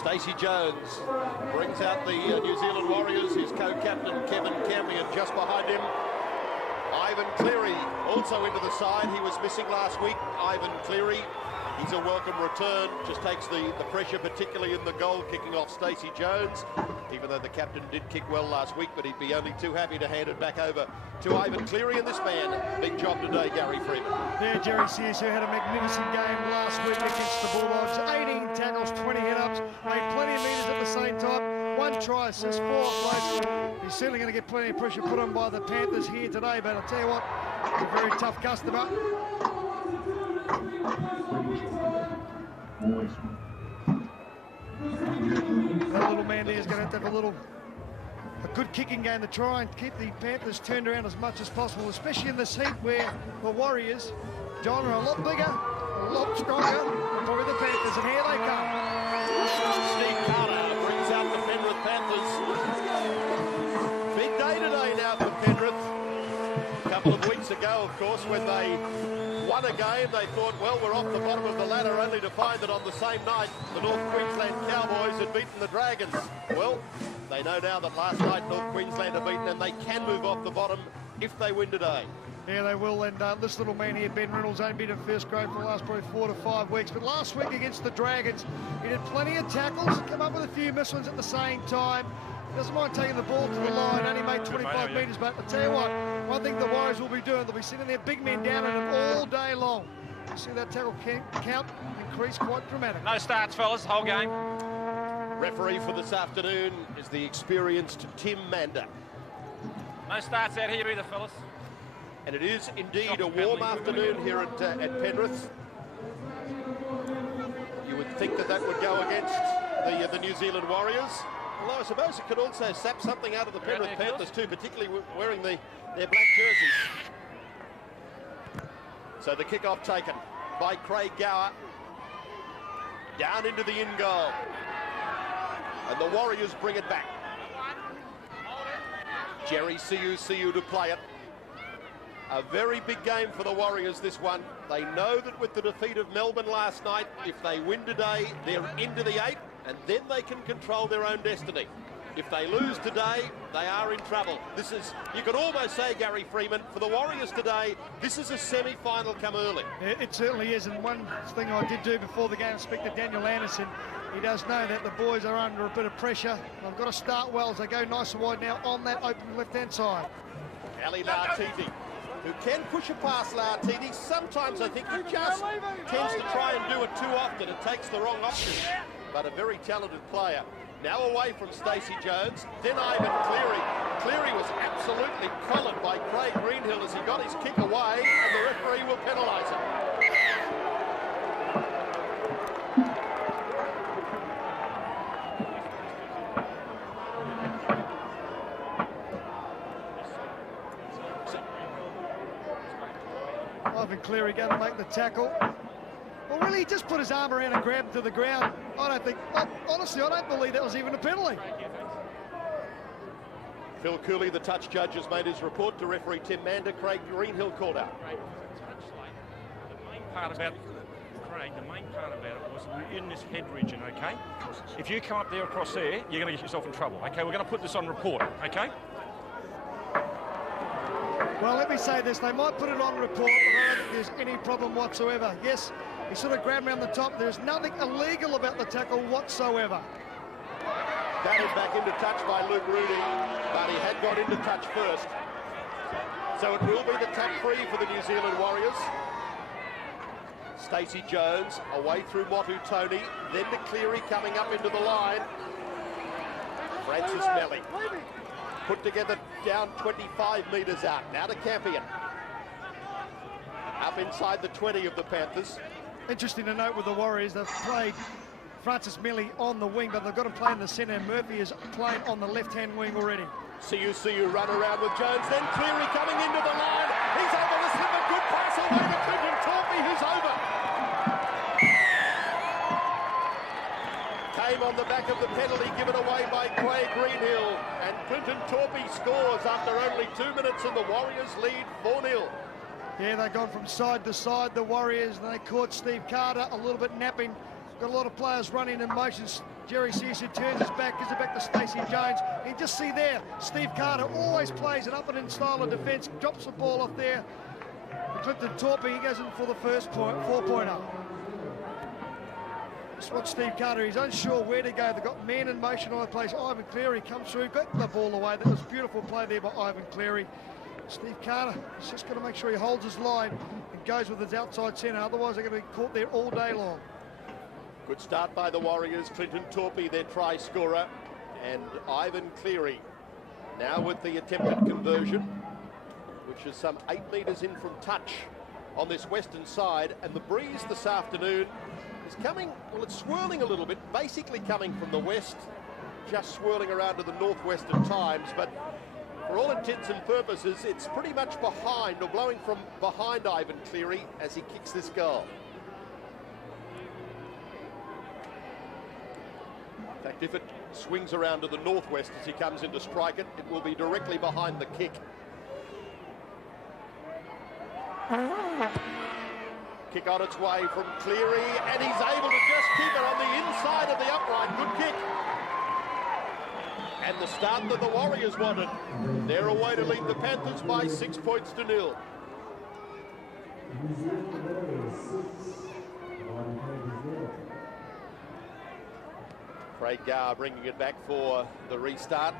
Stacey Jones brings out the New Zealand Warriors, his co-captain Kevin Campion just behind him. Ivan Cleary also into the side. He was missing last week. Ivan Cleary, he's a welcome return. Just takes the pressure, particularly in the goal, kicking off Stacey Jones. Even though the captain did kick well last week, but he'd be only too happy to hand it back over to Ivan Cleary and this man. Big job today, Gary Freeman. Yeah, Jerry Sears, who had a magnificent game last week against the Bulldogs. 18 tackles, 20 hit-ups, made plenty of metres at the same time. 1 try assist, 4 offloads. He's certainly going to get plenty of pressure put on by the Panthers here today, but I'll tell you what, he's a very tough customer. That little man there is going to have a good kicking game to try and keep the Panthers turned around as much as possible, especially in this heat where the Warriors, John, are a lot bigger, a lot stronger than probably the Panthers, and here they come. Steve Carter brings out the Penrith Panthers. Big day today now for Penrith. A couple of weeks ago, of course, when they won a game, they thought, well, we're off the bottom of the ladder, only to find that on the same night, the North Queensland Cowboys had beaten the Dragons. Well, they know now that last night North Queensland are beaten and they can move off the bottom if they win today. Yeah, they will, and this little man here, Ben Reynolds, ain't been in first grade for the last probably 4 to 5 weeks, but last week against the Dragons, he did plenty of tackles, come up with a few missed ones at the same time. Doesn't mind taking the ball to the line, only made 25 metres, but I tell you what, one thing the Warriors will be doing, they'll be sending their big men down at him all day long. You see that tackle count increase quite dramatically. No starts, fellas, whole game. Referee for this afternoon is the experienced Tim Mander. No starts out here either, fellas. And it is indeed a warm afternoon here at Penrith. You would think that that would go against the New Zealand Warriors. Although I suppose it could also sap something out of the Penrith Panthers too, particularly wearing their black jerseys. So the kick-off taken by Craig Gower. Down into the in-goal. And the Warriors bring it back. Jerry Siu to play it. A very big game for the Warriors, this one. They know that with the defeat of Melbourne last night, if they win today, they're into the 8, and then they can control their own destiny. If they lose today, they are in trouble. This is, you could almost say, Gary Freeman, for the Warriors today, this is a semi-final come early. It certainly is, and one thing I did do before the game, speak to Daniel Anderson. He does know that the boys are under a bit of pressure. They've got to start well as they go nice and wide now on that open left-hand side. Ali Lartiti, who can push a past Lartiti. Sometimes I think he just tends to try and do it too often. It takes the wrong option, but a very talented player. Now away from Stacey Jones, then Ivan Cleary. Cleary was absolutely collared by Craig Greenhill as he got his kick away, and the referee will penalise him. Ivan Cleary going to make the tackle. Well, really, he just put his arm around and grabbed him to the ground. Honestly, I don't believe that was even a penalty. Phil Cooley, the touch judge, has made his report to referee Tim Mander. Craig Greenhill called out. The main part about Craig, the main part about it was in this head region, okay? If you come up there across there, you're going to get yourself in trouble, okay? We're going to put this on report, okay? Well, let me say this. They might put it on report, but I don't think there's any problem whatsoever. Yes, he sort of grabbed around the top. There's nothing illegal about the tackle whatsoever. Batted back into touch by Luke Rooney, but he had got into touch first. So it will be the tap free for the New Zealand Warriors. Stacey Jones away through Motu Tony, then to Cleary coming up into the line. Francis Melly put together down 25 metres out. Now to Campion. Up inside the 20 of the Panthers. Interesting to note with the Warriors, they've played Francis Melly on the wing, but they've got him playing the centre, and Murphy is playing on the left-hand wing already. Siu run around with Jones, then Cleary coming into the line. He's able to slip a good pass away to Clinton Torpey, who's over. Came on the back of the penalty given away by Craig Greenhill, and Clinton Torpey scores after only 2 minutes, and the Warriors lead 4-0. Yeah, they've gone from side to side, the Warriors, and they caught Steve Carter a little bit napping Got a lot of players running in motions. Jerry Searcy turns his back, gives it back to Stacey Jones. You can just see there, Steve Carter always plays an up and in style of defence, drops the ball off there. Clinton Torpy, he goes in for the first point, 4-pointer. Just watch Steve Carter, he's unsure where to go. They've got men in motion on the place. Ivan Cleary comes through, got the ball away. That was a beautiful play there by Ivan Cleary. Steve Carter, he's just got to make sure he holds his line and goes with his outside centre. Otherwise, they're going to be caught there all day long. Good start by the Warriors. Clinton Torpy, their try scorer, and Ivan Cleary now with the attempted conversion, which is some 8 metres in from touch on this western side. And the breeze this afternoon is coming, well, it's swirling a little bit, basically coming from the west, just swirling around to the northwestern times, but for all intents and purposes, it's pretty much behind, or blowing from behind Ivan Cleary as he kicks this goal. In fact, if it swings around to the northwest as he comes in to strike it, it will be directly behind the kick. Kick on its way from Cleary, and he's able to just keep it on the inside of the upright. Good kick. And the start that the Warriors wanted. They're away to lead the Panthers by 6 points to 0. Craig Gower bringing it back for the restart.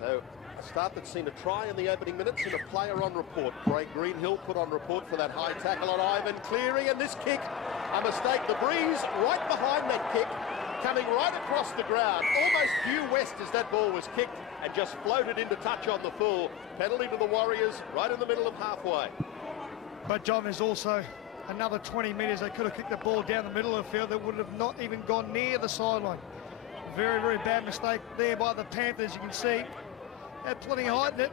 So, a start that's seen a try in the opening minutes and a player on report. Craig Greenhill put on report for that high tackle on Ivan Cleary, and this kick, a mistake. The breeze right behind that kick, coming right across the ground, almost due west as that ball was kicked, and just floated into touch on the full. Penalty to the Warriors right in the middle of halfway. But John, there's also another 20 metres. They could have kicked the ball down the middle of the field. That would have not even gone near the sideline. Very, very bad mistake there by the Panthers. You can see had plenty of height in it.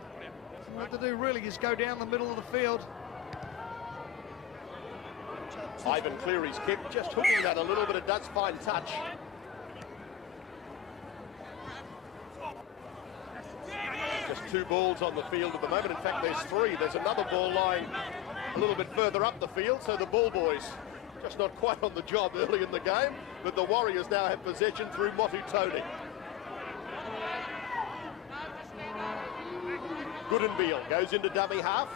What to do really is go down the middle of the field. Ivan Cleary's kick, just hooking that a little bit. It does find touch. Just 2 balls on the field at the moment. In fact, there's 3. There's another ball lying a little bit further up the field, so the ball boys just not quite on the job early in the game, but the Warriors now have possession through Motu Tony. Goodenbeal goes into dummy half.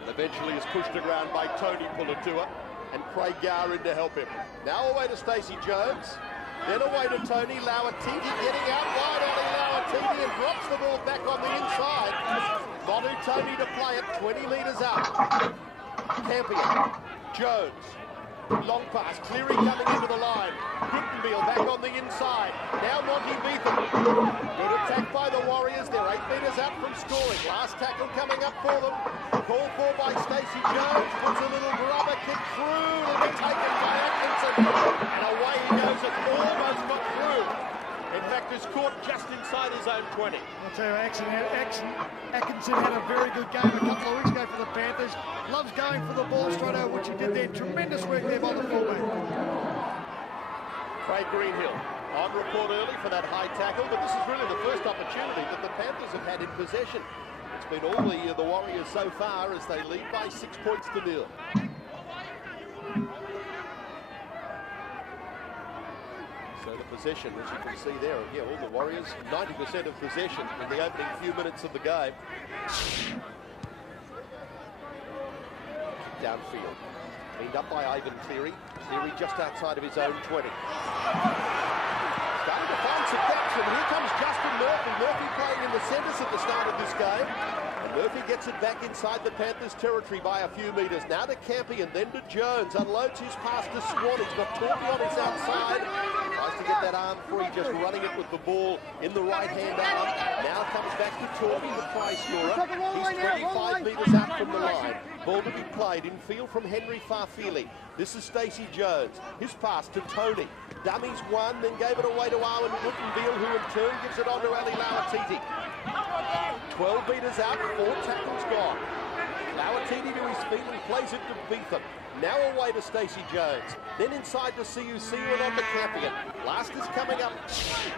And eventually is pushed around by Tony Pulatua, and Craig Gower in to help him. Now away to Stacey Jones. Then away to Tony Lauatiti, getting out wide on Lauatiti and drops the ball back on the inside. Motu Tony to play it 20 metres out. Campion, Jones, long pass, Cleary coming into the line. Goodenbeal back on the inside. Now Monty Beetham. Good attack by the Warriors. They're 8 metres out from scoring. Last tackle coming up for them. Called for by Stacey Jones. Puts a little rubber kick through. It'll be taken by Atkinson. And away he goes. It almost got through. In fact, is caught just inside his own 20. I'll tell you, Atkinson had a very good game a couple of weeks ago for the Panthers. Loves going for the ball straight over, which he did there. Tremendous work there by the fullback. Craig Greenhill on report early for that high tackle, but this is really the first opportunity that the Panthers have had in possession. It's been all the Warriors so far as they lead by 6 points to 0. So the possession, as you can see there, yeah, all the Warriors, 90% of possession in the opening few minutes of the game. Downfield, cleaned up by Ivan Cleary. Cleary just outside of his own 20. Starting to find some gaps, and here comes Justin Murphy. Murphy playing in the centres at the start of this game. And Murphy gets it back inside the Panthers' territory by a few metres. Now to Campion, then to Jones. Unloads his pass to Swan. He's got Torpy on his outside. Tries to get that arm free, just running it with the ball in the right-hand arm. Now comes back to Torpy, the try scorer. He's 25 metres out from the line. Ball to be played in field from Henry Farfili. This is Stacey Jones. His pass to Tony. Dummies one, then gave it away to Owen Goodenbeal, who in turn gives it on to Ali Lauatiti. 12 metres out, 4 tackles gone. Lauatiti to his feet and plays it to Beetham. Now away to Stacey Jones. Then inside to CUC and on to Campion. Last is coming up.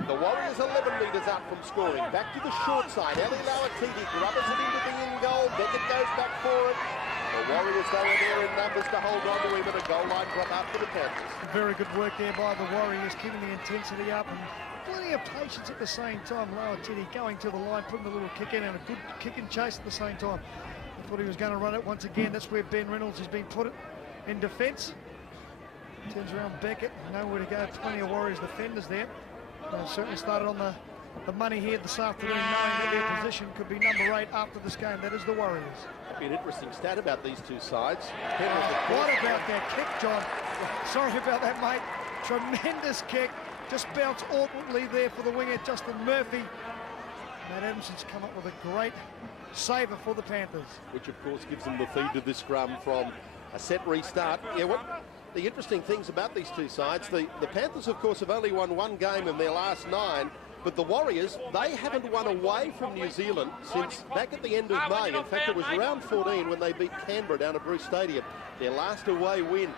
The Warriors 11 metres up from scoring. Back to the short side. Ellie Lauatiti grubbers it into the in-goal. Beckett goes back for it. The Warriors, though, are there in numbers to hold on to him, and a goal line drop up for the Panthers. Very good work there by the Warriors, keeping the intensity up and plenty of patience at the same time. Lauatiti going to the line, putting a little kick in and a good kick and chase at the same time. I thought he was going to run it once again. That's where Ben Reynolds has been put in defence. Turns around Beckett, nowhere to go. Plenty of Warriors defenders there. Certainly started on the money here this afternoon, knowing that their position could be number 8 after this game. That is the Warriors. That'd be an interesting stat about these two sides. What about that kick, John? Sorry about that, mate. Tremendous kick. Just bounced awkwardly there for the winger, Justin Murphy. Matt Adamson's come up with a great saver for the Panthers. Which, of course, gives them the feed to this scrum from a set restart. Yeah, what the interesting things about these two sides, the Panthers, of course, have only won one game in their last 9, but the Warriors, they haven't won away from New Zealand since back at the end of May. In fact, it was round 14 when they beat Canberra down at Bruce Stadium, their last away win.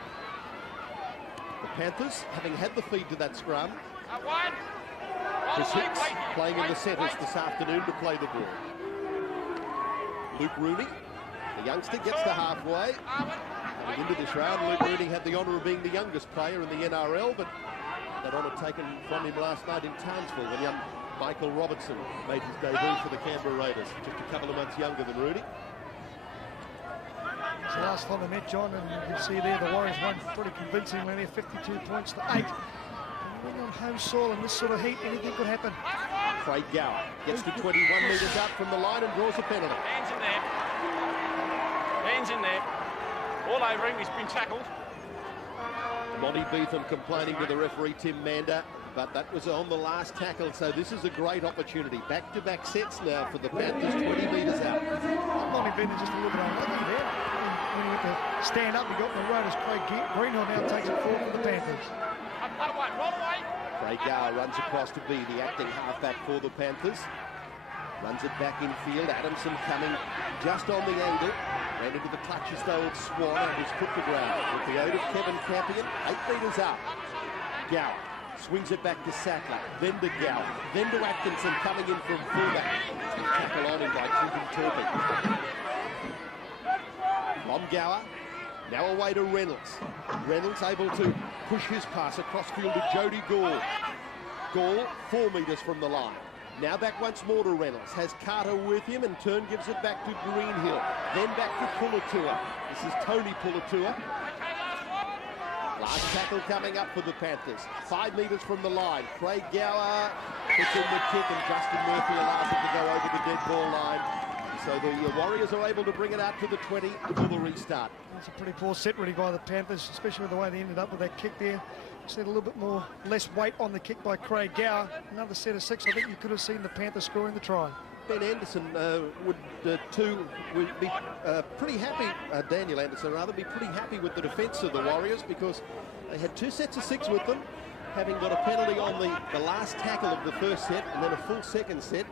The Panthers, having had the feed to that scrum, Chris Hicks playing in the centres this afternoon to play the ball. Luke Rooney, the youngster, gets to halfway. Coming into this round, Luke Rooney had the honour of being the youngest player in the NRL, but that honour taken from him last night in Townsville when young Michael Robertson made his debut for the Canberra Raiders, just a couple of months younger than Rooney. It's the last time they met, John, and you can see there the Warriors won pretty convincingly there, 52 points to 8. And when on home soil in this sort of heat, anything could happen. Craig Gower gets to 21 metres out from the line and draws a penalty. Hands in there. Hands in there. All over him, he's been tackled. Monty Beetham complaining to the referee, Tim Mander, but that was on the last tackle, so this is a great opportunity. Back-to-back sets now for the Panthers, 20 metres out. Monty Beetham just a little bit unlucky there. When he went to stand up, he got in the road as Craig Greenhill now takes it forward for the Panthers. Roll away. Craig Gower runs across to be the acting halfback for the Panthers. Runs it back in field. Adamson coming just on the angle. Ran into the clutches though of Swan and was put to ground. With the aid of Kevin Campion, 8 metres out. Gower swings it back to Sattler, then to Gower, then to Atkinson coming in from fullback. Tackle on him by Clinton Turpin. From Gower, now away to Reynolds. Reynolds able to push his pass across field to Jody Gall. Gall 4 metres from the line. Now back once more to Reynolds. Has Carter with him and turn gives it back to Greenhill. Then back to Pulatua. This is Tony Pulatua. Last tackle coming up for the Panthers. 5 metres from the line. Craig Gower puts in the kick and Justin Murphy allows it to go over the dead ball line. So the Warriors are able to bring it out to the 20 for the restart. That's a pretty poor set really by the Panthers, especially with the way they ended up with that kick there. Just had a little bit more, less weight on the kick by Craig Gower. Another set of 6. I think you could have seen the Panthers scoring the try. Ben Anderson would be pretty happy, Daniel Anderson rather, be pretty happy with the defence of the Warriors because they had 2 sets of 6 with them, having got a penalty on the last tackle of the first set and then a full second set.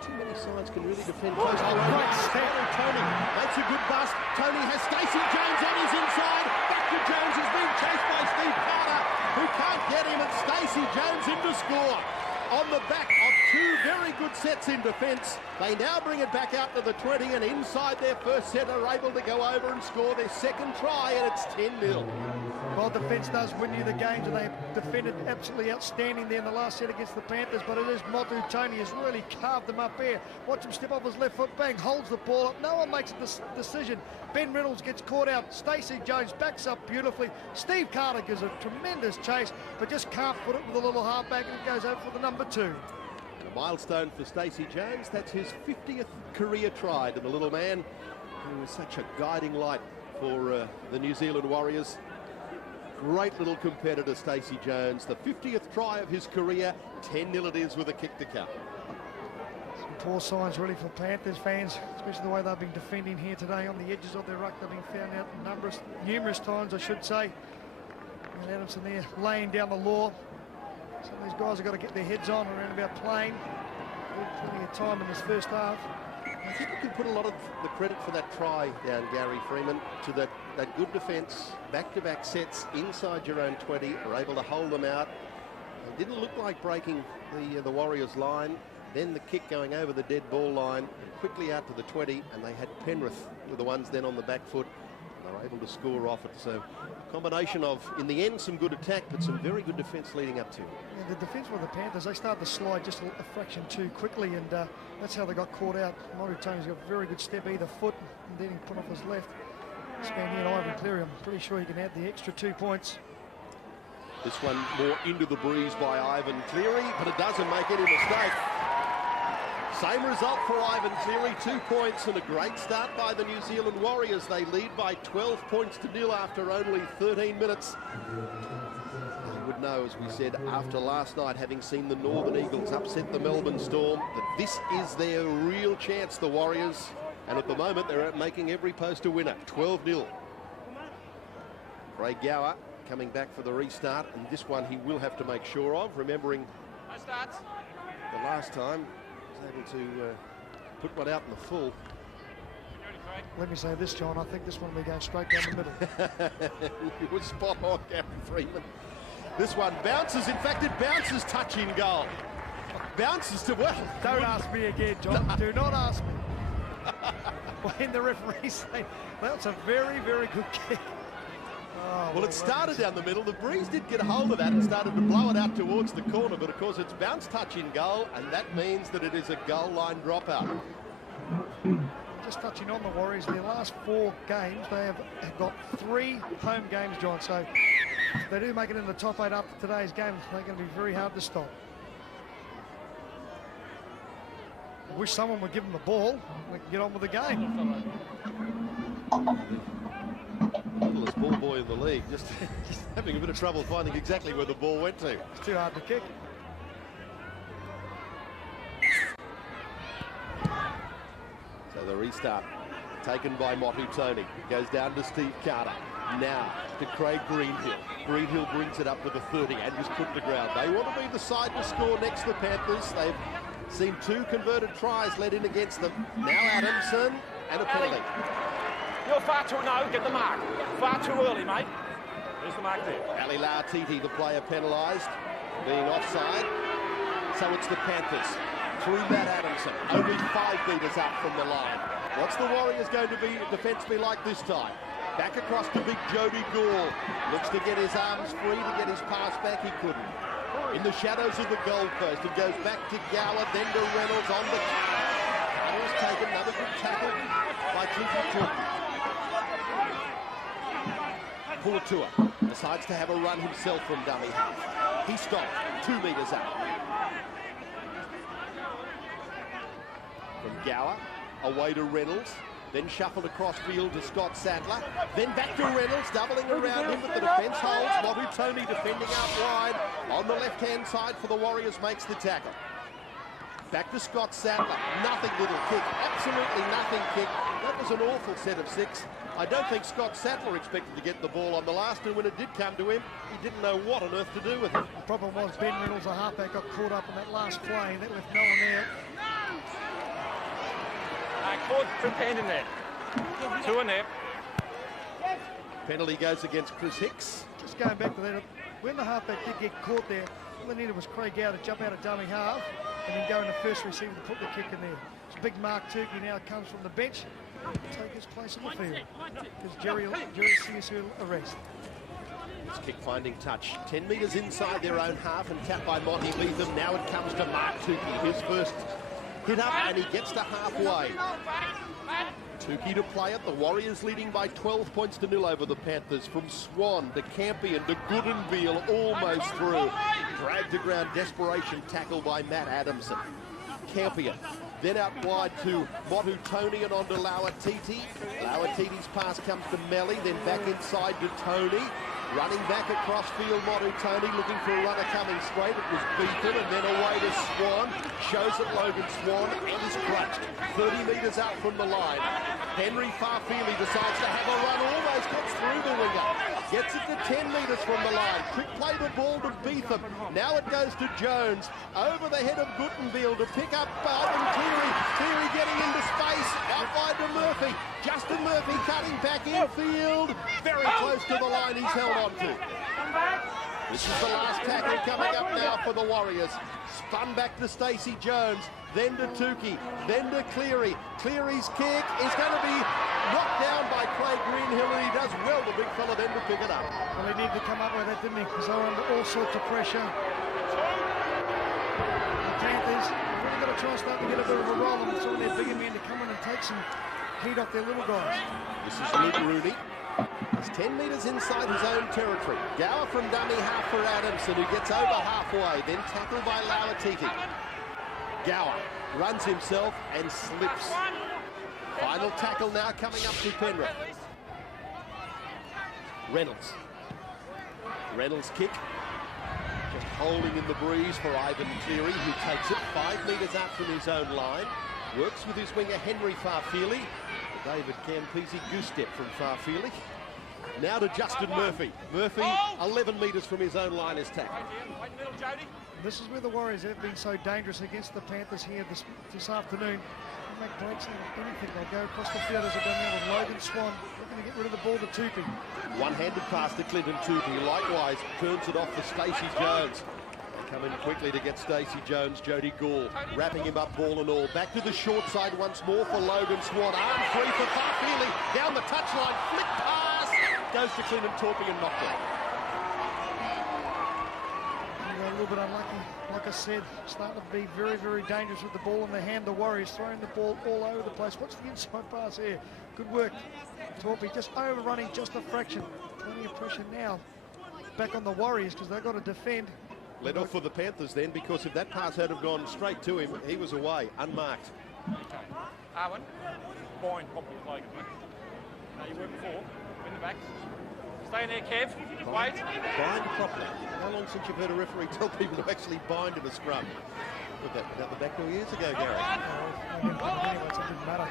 Too many sides can really defend close to Tony makes a good bust. Tony has Stacey Jones on his inside. Back to Jones, who's being chased by Steve Carter, who can't get him, and Stacey Jones in to score. On the back of 2 very good sets in defence, they now bring it back out to the 20, and inside their first set are able to go over and score their second try, and it's 10-0. Well, defence does win you the games, and they defended absolutely outstanding there in the last set against the Panthers, but it is Motu Tony has really carved them up here. Watch him step off his left foot, bang, holds the ball up. No one makes a decision. Ben Reynolds gets caught out. Stacey Jones backs up beautifully. Steve Carter gives a tremendous chase, but just can't put it with a little halfback, and it goes over for the number 2. A milestone for Stacey Jones. That's his 50th career try to the little man who was such a guiding light for the New Zealand Warriors. Great little competitor, Stacey Jones. The 50th try of his career. 10-0 it is with a kick to come. Some poor signs really for Panthers fans, especially the way they've been defending here today on the edges of their ruck. They've been found out numerous times, I should say. And Adamson there laying down the law. Some of these guys have got to get their heads on around about playing. Plenty of time in this first half. I think you can put a lot of the credit for that try down, Gary Freeman, to that good defence, back-to-back sets inside your own 20, were able to hold them out. It didn't look like breaking the Warriors line. Then the kick going over the dead ball line and quickly out to the 20, and they had Penrith were the ones then on the back foot. They were able to score off it. So combination of, in the end, some good attack, but some very good defence leading up to it. Yeah, the defence with the Panthers, they started to slide just a fraction too quickly, and that's how they got caught out. Tony's got a very good step either foot, and then he put off his left. Spanny and Ivan Cleary, I'm pretty sure he can add the extra 2 points. This one more into the breeze by Ivan Cleary, but it doesn't make any mistake. Same result for Ivan Cleary, 2 points and a great start by the New Zealand Warriors. They lead by 12 points to nil after only 13 minutes. You would know, as we said, after last night, having seen the Northern Eagles upset the Melbourne Storm, that this is their real chance, the Warriors. And at the moment, they're making every post a winner, 12-0. Ray Gower coming back for the restart, and this one he will have to make sure of, remembering the last time he was able to put one out in the full. Let me say this, John, I think this one will be going straight down the middle. You were spot on, Gary Freeman. This one bounces, in fact it bounces touch in goal. Bounces to, well... Don't ask me again, John, no. Do not ask me. When the referee said, that's a very, very good kick. Oh, well, it started down the middle. The breeze did get a hold of that and started to blow it out towards the corner, but of course it's bounce touch in goal, and that means that it is a goal line dropout. Just touching on the Warriors, their last 4 games, they have got 3 home games, John, so if they do make it in the top 8 after today's game, they're going to be very hard to stop. I wish someone would give them the ball and we can get on with the game. Littlest ball boy in the league, just having a bit of trouble finding exactly where the ball went to. It's too hard to kick. So the restart taken by Motu Tony. Goes down to Steve Carter. Now to Craig Greenhill. Greenhill brings it up to the 30 and just put to ground. They want to be the side to score next to the Panthers. They've seen 2 converted tries led in against them. Now Adamson and a penalty. You're far too... No, get the mark. Far too early, mate. There's the mark there. Ali Lautiti, the player penalised, being offside. So it's the Panthers through Matt Adamson, only 5 metres up from the line. What's the Warriors going to be, defence be like this time? Back across to big Jody Gore. Looks to get his arms free to get his pass back. He couldn't. In the shadows of the goalpost, it goes back to Gower, then to Reynolds on the... Ball's taken, another good tackle by Clifford. Pulatua decides to have a run himself from dummy half. He stopped 2 metres out. From Gower, away to Reynolds, then shuffled across field to Scott Sadler, then back to Reynolds, doubling around him, but the defence holds. Motu Tony defending out wide on the left-hand side for the Warriors, makes the tackle. Back to Scott Sadler, nothing little kick, absolutely nothing kick. That was an awful set of 6. I don't think Scott Sadler expected to get the ball on the last, and when it did come to him, he didn't know what on earth to do with it. The problem was Ben Reynolds, the halfback, got caught up in that last play, and that left no one there. Caught from hand in there. 2 in there. Penalty goes against Chris Hicks. Just going back to that, when the halfback did get caught there, all they needed was Craig Gower to jump out of dummy half and then go in the first receiver to put the kick in there. It's big Mark Turkey now comes from the bench to take his place in the field. Because Jerry sees who arrest. This kick finding touch. 10 metres inside their own half and tapped by Monty Beetham. Now it comes to Mark Tukey, his first hit up, and he gets to halfway. Tukey to play it. The Warriors leading by 12 points to nil over the Panthers. From Swan to Campion to Goodenbeal, almost through. Dragged to ground, desperation tackle by Matt Adamson. Campion, then out wide to Motu Tony and on to Lauatiti. Lauatiti's pass comes to Melly, then back inside to Tony. Running back across field, Motu Tony looking for a runner coming straight. It was Beacon and then away to Swan. Shows it Logan Swan and is clutched 30 metres out from the line. Henry Farfili decides to have a run, almost gets through the winger. Gets it to 10 metres from the line. Quick play the ball to Beetham. Now it goes to Jones. Over the head of Goodenbeal to pick up Ivan Cleary. Cleary getting into space. Out wide to Murphy. Justin Murphy cutting back infield. Very close to the line he's held on to. This is the last tackle coming up now for the Warriors. Spun back to Stacey Jones, then to Tukey, then to Cleary. Cleary's kick is going to be knocked down by Craig Greenhill, and he does well, the big fella, then to pick it up. Well, he needed to come up with that, didn't he? Because they were under all sorts of pressure. The Panthers have really got to try and start to get a bit of a roll on some of their bigger men to come in and take some heat off their little guys. This is Luke Rooney. He's 10 metres inside his own territory. Gower from dummy half for Adamson, who gets over halfway, then tackled by Lauatiti. Gower runs himself and slips. Final tackle now coming up to Penrith. Reynolds. Reynolds kick. Just holding in the breeze for Ivan Cleary, who takes it 5 metres out from his own line. Works with his winger Henry Farfili. David Campese goose step from Farfili. Now to Justin Murphy. Murphy 11 metres from his own line is tackled. This is where the Warriors have been so dangerous against the Panthers here this afternoon. They make breaks and anything. They'll go across the field as they've done now with Logan Swan looking to get rid of the ball to Tupy. One-handed pass to Clinton Tupy. Likewise turns it off for Stacey Jones. Come in quickly to get Stacey Jones, Jody Gould, wrapping him up ball and all. Back to the short side once more for Logan Swan. Arm free for Farfili, down the touchline, flick pass, goes to Clinton Torpy and knocked it. A little bit unlucky, like I said, starting to be very, very dangerous with the ball in the hand. The Warriors throwing the ball all over the place. Watch the inside pass here. Good work. Torpy just overrunning just a fraction. Plenty of pressure now back on the Warriors because they've got to defend. Let off for the Panthers then, because if that pass had have gone straight to him, he was away, unmarked. Okay. Arwen, bind properly, Logan, mate. No, you work forward, in the back. Stay in there, Kev. Wait. Bind properly. How long since you've heard a referee tell people to actually bind in a scrum? Put that out the back door years ago, Gary. Anyway, so it didn't matter.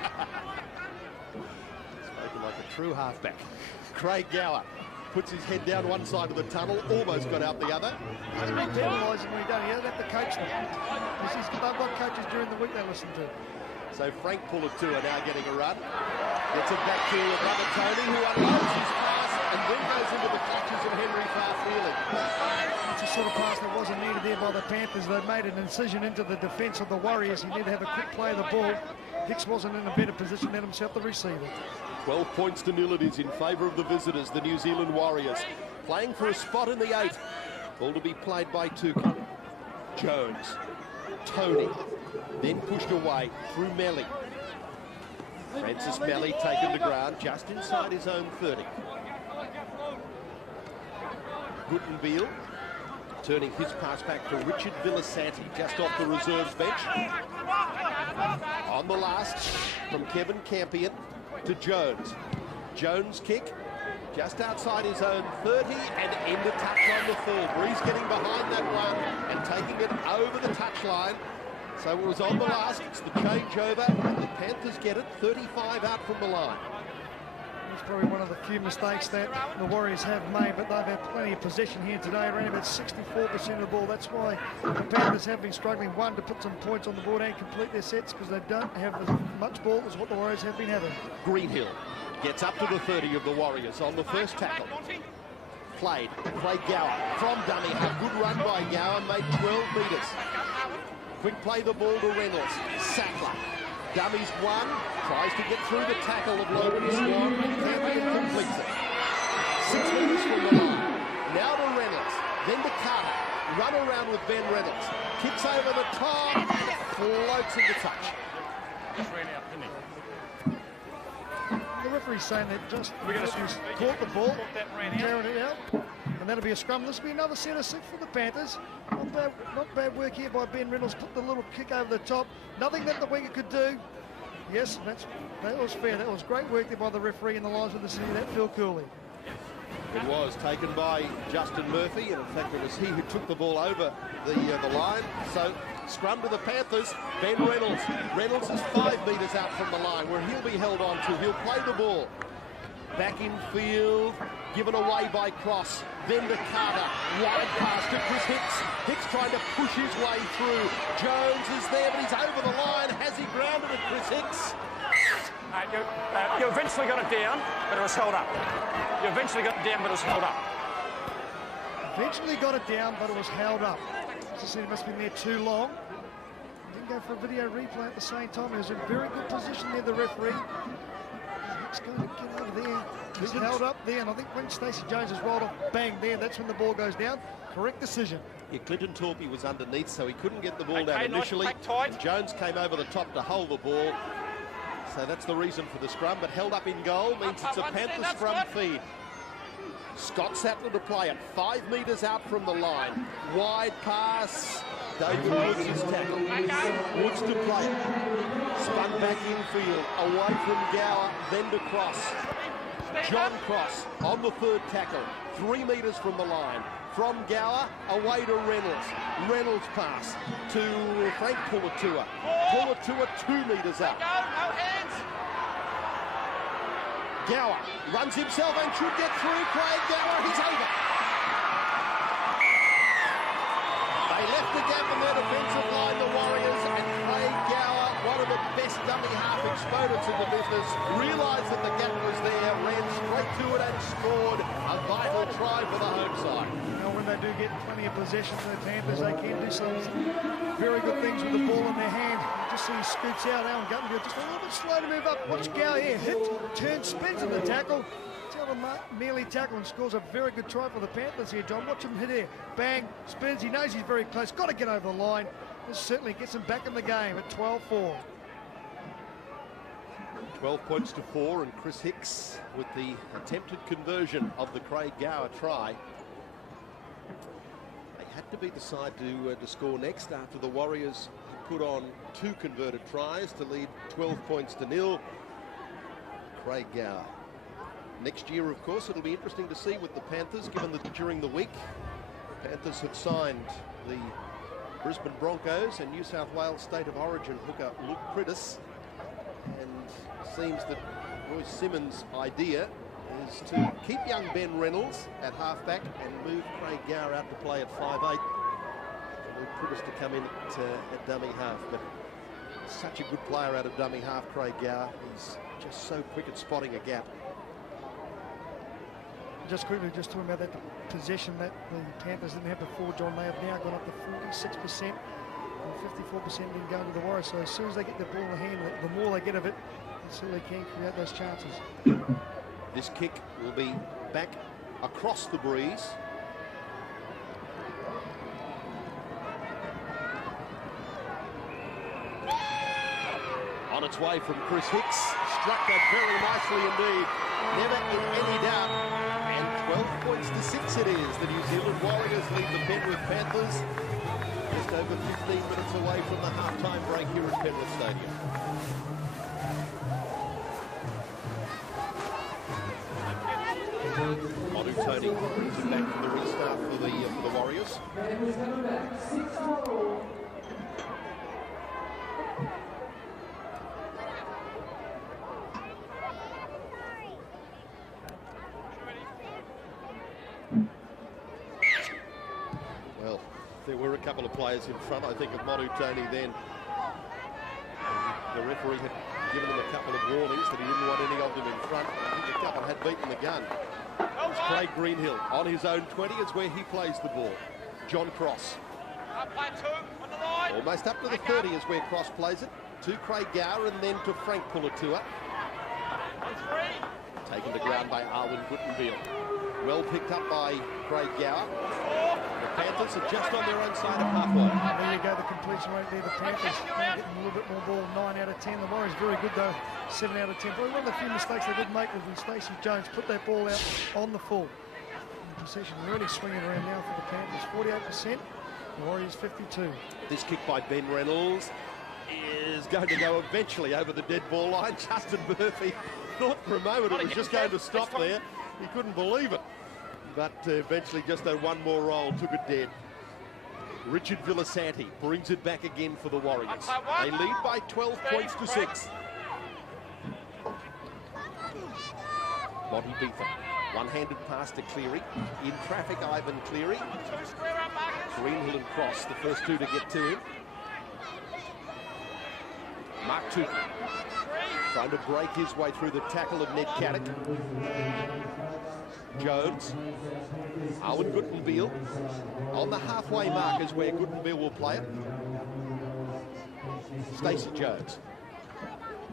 Spoken like a true halfback. Craig Gower puts his head down one side of the tunnel, almost got out the other. He's been penalising when he done. He doesn't have to coach them. They've got coaches during the week they listen to. So Frank Pulatua now getting a run. Gets it back to brother Tony, who unloads his pass and then goes into the clutches of Henry Farfili. It's a sort of pass that wasn't needed there by the Panthers. They've made an incision into the defence of the Warriors. He needed to have a quick play of the ball. Hicks wasn't in a better position than himself to receive it. 12 points to nil it is in favour of the visitors, the New Zealand Warriors. Playing for a spot in the 8. Ball to be played by Tukey. Jones. Tony. Then pushed away through Melly. Francis Melly taken to ground just inside his own 30. Guttenbeil turning his pass back to Richard Villasanti just off the reserves bench. On the last from Kevin Campion to Jones. Jones kick just outside his own 30 and into touch on the full. Breeze getting behind that one and taking it over the touchline. So it was on the last, it's the changeover, and the Panthers get it 35 out from the line. It's probably one of the few mistakes that the Warriors have made, but they've had plenty of possession here today, around about 64% of the ball. That's why the Panthers have been struggling, one, to put some points on the board and complete their sets, because they don't have as much ball as what the Warriors have been having. Greenhill gets up to the 30 of the Warriors on the first tackle. Played Gower from dummy. A good run by Gower, made 12 metres. Quick play the ball to Reynolds. Sackler. Dummies one. Tries to get through the tackle of Logan Swan. Campion completes it. 6 metres from the line. Now to Reynolds. Then to Carter. Run around with Ben Reynolds. Kicks over the top. Floats into touch. Just ran out, didn't he? The referee's saying that just caught the ball, carried it out, and that'll be a scrum. This will be another set of 6 for the Panthers. Not bad work here by Ben Reynolds. Put the little kick over the top. Nothing that the winger could do. Yes, that was fair. That was great work there by the referee in the lines of the city. That felt coolly. It was taken by Justin Murphy, and in fact it was he who took the ball over the line. So scrum to the Panthers. Ben Reynolds. Reynolds is 5 metres out from the line where he'll be held on to. He'll play the ball. Back in field, given away by Cross. Then to Carter. Wide pass to Chris Hicks. Hicks trying to push his way through. Jones is there, but he's over the line. Has he grounded it You eventually got it down, but it was held up. You eventually got it down, but it was held up. Eventually got it down, but it was held up. As I said, he must have been there too long. Didn't go for a video replay at the same time. He was in very good position there, the referee. He's going to get over there. He's held up there, and I think when Stacey Jones has rolled off, bang, there, that's when the ball goes down. Correct decision. Yeah, Clinton Torpey was underneath, so he couldn't get the ball down initially. Nice, Jones came over the top to hold the ball. So that's the reason for the scrum, but held up in goal means it's a Panthers scrum feed. Scott Sattler to play it, 5 metres out from the line. Wide pass. David Woods is tackled. Woods to play it. Spun back infield, away from Gower, then to Cross. John Cross on the third tackle, 3 metres from the line. From Gower, away to Reynolds. Reynolds pass to Frank Pulatua. Pulatua 2 metres up. Gower runs himself and should get through. Craig Gower, he's over. They left the gap in their defensive line, the Warriors, and Craig Gower, one of the best dummy half exponents in the business, realised that the gap was there, ran straight to it and scored a vital try for the home side. Now, when they do get plenty of possession for the Panthers, they can do some very good things with the ball in their hand. You just see he scoots out. Alan Guttenfield just a little bit slow to move up. Watch Gower here, hit, turn, spins in the tackle. Merely tackle and scores a very good try for the Panthers here, John. Watch him hit here. Bang, spins. He knows he's very close. Got to get over the line. This certainly gets him back in the game at 12-4. 12 points to 4, and Chris Hicks with the attempted conversion of the Craig Gower try. They had to be the side to score next after the Warriors put on 2 converted tries to lead 12 points to 0. Craig Gower. Next year, of course, it'll be interesting to see with the Panthers, given that during the week, the Panthers have signed the Brisbane Broncos and New South Wales State of Origin hooker Luke Prittis. And it seems that Royce Simmons' idea is to keep young Ben Reynolds at halfback and move Craig Gower out to play at 5'8". And Luke Prittis to come in at dummy half. But such a good player out of dummy half, Craig Gower. He's just so quick at spotting a gap. Just quickly, just talking about that possession that the Panthers didn't have before, John. They have now gone up to 46%, and 54% been going to the Warriors. So as soon as they get the ball in the hand, the more they get of it, they certainly can create those chances. This kick will be back across the breeze. On its way from Chris Hicks. Struck that very nicely indeed. Never in any doubt. And 12 points to 6 it is. The New Zealand Warriors lead the Penrith Panthers just over 15 minutes away from the half-time break here at Penrith Stadium. Monu Tony brings it back for the restart for the Warriors. Well, there were a couple of players in front, I think, of Monu Tony then. The referee had given them a couple of warnings that he didn't want any of them in front. I think a couple had beaten the gun. It's Craig Greenhill on his own 20 is where he plays the ball. John Cross. Almost up to the 30 is where Cross plays it. To Craig Gower and then to Frank Pulatua. Taken to ground by Arwin Guttenfield. Well picked up by Craig Gower. The Panthers are just on their own side of halfway. There you go, the completion rate there. The Panthers getting a little bit more ball, 9 out of 10. The Warriors very good though, 7 out of 10. Probably one of the few mistakes they did make was when Stacey Jones put that ball out on the full. The possession really swinging around now for the Panthers, 48%. The Warriors 52. This kick by Ben Reynolds is going to go eventually over the dead ball line. Justin Murphy thought for a moment it was just going to stop there. He couldn't believe it. But eventually just that one more roll took it dead. Richard Villasanti brings it back again for the Warriors. They lead by 12 points to 6. Monty Beetham, one-handed pass to Cleary. In traffic, Ivan Cleary. Greenhill and Cross, the first two to get to him. Mark Tootle trying to break his way through the tackle of Ned Caddick. Jones. Owen Guttenbeil on the halfway mark is where Guttenbeil will play it. Stacey Jones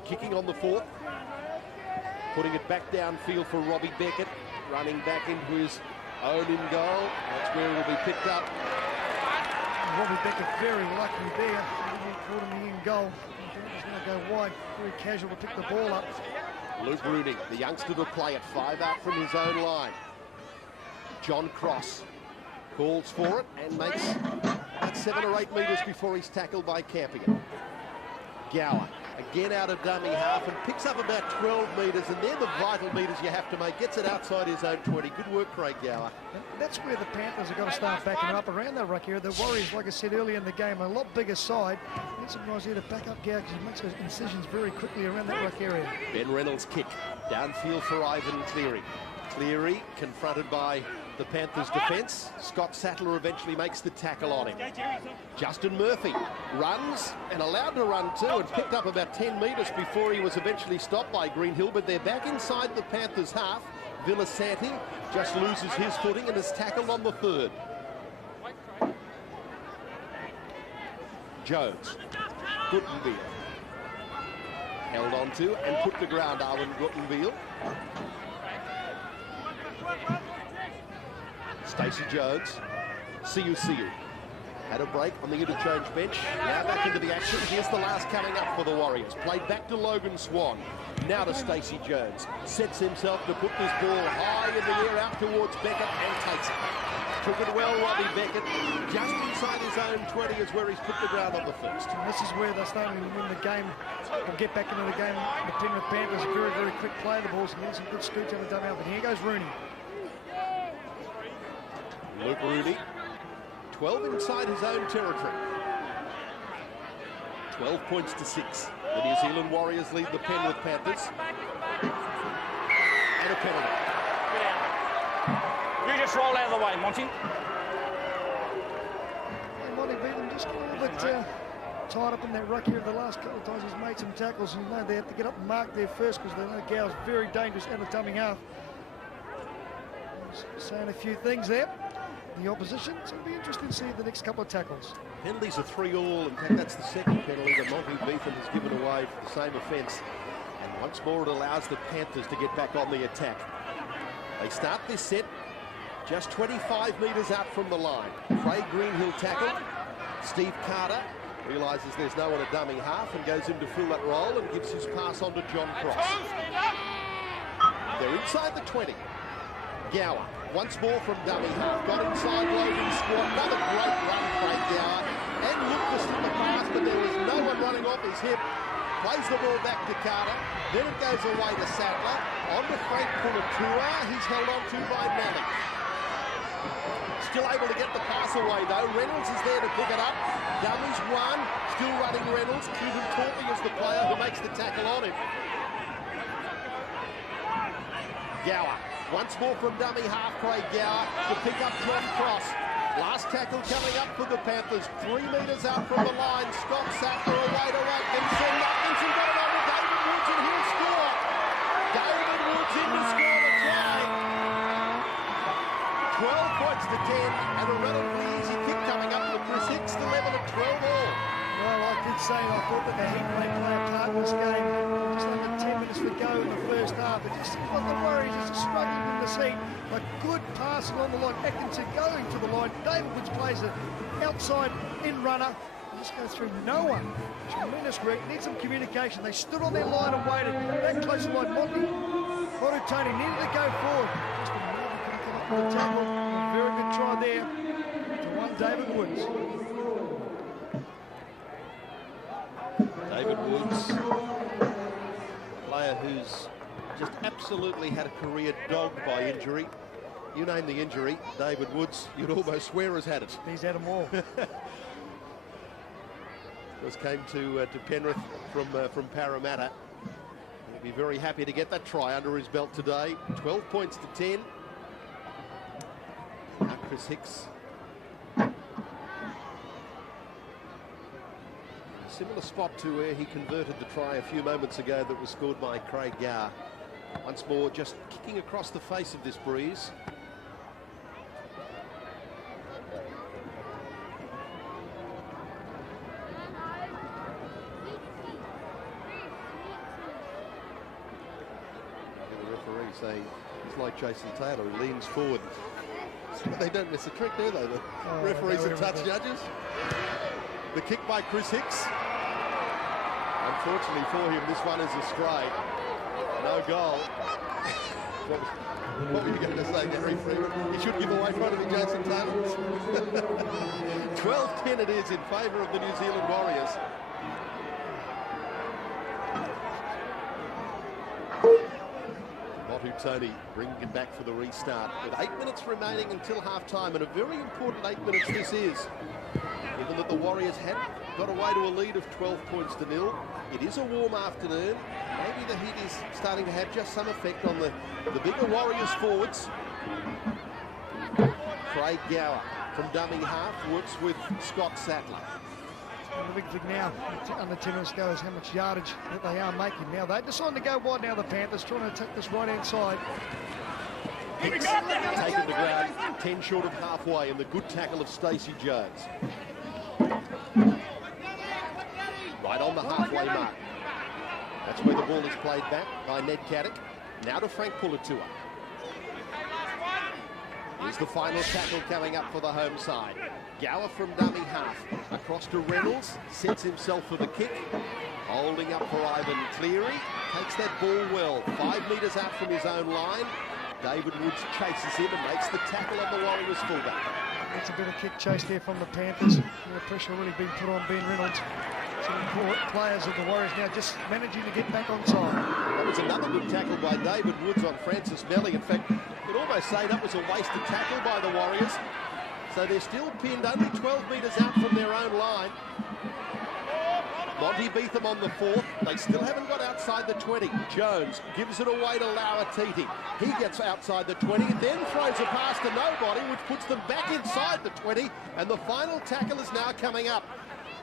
kicking on the fourth, putting it back downfield for Robbie Beckett, running back into his own in goal. That's where it will be picked up. Robbie Beckett very lucky there. He caught him in goal. He's going to go wide, very casual to pick the ball up. Luke Rooney, the youngster to play at 5 out from his own line. John Cross calls for it and makes about 7 or 8 metres before he's tackled by Campion. Gower again out of dummy half and picks up about 12 metres, and they're the vital metres you have to make. Gets it outside his own 20. Good work, Craig Gower. That's where the Panthers are going to start backing up around that ruck area. The Warriors, like I said earlier in the game, a lot bigger side. Need some guys here to back up Gower because he makes those incisions very quickly around that ruck area. Ben Reynolds kick downfield for Ivan Cleary. Cleary confronted by the Panthers' defence. Scott Sattler eventually makes the tackle on him. Justin Murphy runs and allowed to run too, and picked up about 10 metres before he was eventually stopped by Greenhill, but they're back inside the Panthers' half. Villasanti just loses his footing and is tackled on the third. Jones, Guttenbeil held on to and put to ground. Owen Guttenbeil. Stacey Jones, Siu had a break on the interchange bench. Now back into the action. Here's the last coming up for the Warriors. Played back to Logan Swan. Now to Stacey Jones. Sets himself to put this ball high in the air out towards Beckett and takes it. Took it well, Robbie Beckett. Just inside his own 20 is where he's put the ground on the first. And this is where they're starting to win the game, or get back into the game. The Penrith Panthers are very, very quick play the balls and getting some good scoops out of the dummy out. But here goes Rooney. Luke Rooney, 12 inside his own territory. 12 points to 6. The New Zealand Warriors lead the Penrith Panthers. And a penalty. You just roll out of the way, Monty. And Monty beat them just a little bit tied up in that ruck here the last couple of times. He's made some tackles, and you know they have to get up and mark there first because they know Gower's very dangerous out of dummy half. Saying a few things there. The opposition, so it'll be interesting to see the next couple of tackles. Penalties are 3-all. In fact, that's the second penalty that Monty Beetham has given away for the same offence. And once more it allows the Panthers to get back on the attack. They start this set just 25 metres out from the line. Craig Greenhill tackled. Steve Carter realises there's no one at dummy half and goes in to fill that role and gives his pass on to John Cross. They're inside the 20. Gower, once more from dummy half, got inside Logan Swan, another great run, Craig Gower, and looked to slip the pass, but there was no one running off his hip. Plays the ball back to Carter, then it goes away to Sattler, on to Frank Punatua, he's held on to by Malley. Still able to get the pass away though, Reynolds is there to pick it up, dummies one, still running Reynolds, Cuban Torpy is the player who makes the tackle on him. Gower. Once more from dummy half, Craig Gower to pick up John Cross. Last tackle coming up for the Panthers. 3 metres out from the line. Scott Sattler away to Atkinson. Atkinson got it over David Woods and he'll score. David Woods in to score the try. 12 points to 10 and a relatively easy kick coming up for Chris Hicks to level at 12-all. Well, I did say I thought that the heat may play a part in this game. Just under 10 minutes to go in the first half. It just seems like the Warriors just struggling in this heat. A good pass along the line. Atkinson going to the line. David Woods plays an outside in runner. Just goes through no one. Tremendous work. Need some communication. They stood on their line and waited. That close to the line. Tony needed to go forward. Just a moment couldn't come up with the tackle. A very good try there to one David Woods. David Woods, player who's just absolutely had a career dogged by injury. You name the injury, David Woods, you'd almost swear has had it. He's had them all. Just came to Penrith from Parramatta. He'll be very happy to get that try under his belt today. 12 points to 10. Now Chris Hicks. Similar spot to where he converted the try a few moments ago that was scored by Craig Gower. Once more, just kicking across the face of this breeze. The referee saying it's like Jason Taylor, who leans forward. They don't miss a trick, do they? The referees and touch judges. The kick by Chris Hicks. Unfortunately for him, this one is a stray. No goal. What were you going to say, Gary Freeman? He should give away front of me, Jason Taylor. 12-10 it is in favour of the New Zealand Warriors. Tony bringing it back for the restart with 8 minutes remaining until half-time, and a very important 8 minutes this is, given that the Warriors had got away to a lead of 12 points to nil. It is a warm afternoon. Maybe the heat is starting to have just some effect on the bigger Warriors forwards. Craig Gower from dummy half works with Scott Sattler. And the big thing now, under 10 minutes go, is how much yardage that they are making. Now they decide to go wide now, the Panthers, trying to attack this right-hand side. Hicks taken to ground, 10 short of halfway, and the good tackle of Stacey Jones. Right on the halfway mark. That's where the ball is played back by Ned Caddick. Now to Frank Pulatua. Here's the final tackle coming up for the home side. Gower from dummy half. Across to Reynolds. Sets himself for the kick. Holding up for Ivan Cleary. Takes that ball well. 5 metres out from his own line. David Woods chases him and makes the tackle of the Warriors fullback. That's a bit of kick chase there from the Panthers. The pressure really being put on Ben Reynolds. Some important players of the Warriors now just managing to get back on side. That was another good tackle by David Woods on Francis Melly. In fact, you'd almost say that was a wasted tackle by the Warriors. So they're still pinned only 12 metres out from their own line. Monty beat them on the fourth. They still haven't got outside the 20. Jones gives it away to Lauatiti. He gets outside the 20, then throws a pass to nobody, which puts them back inside the 20. And the final tackle is now coming up.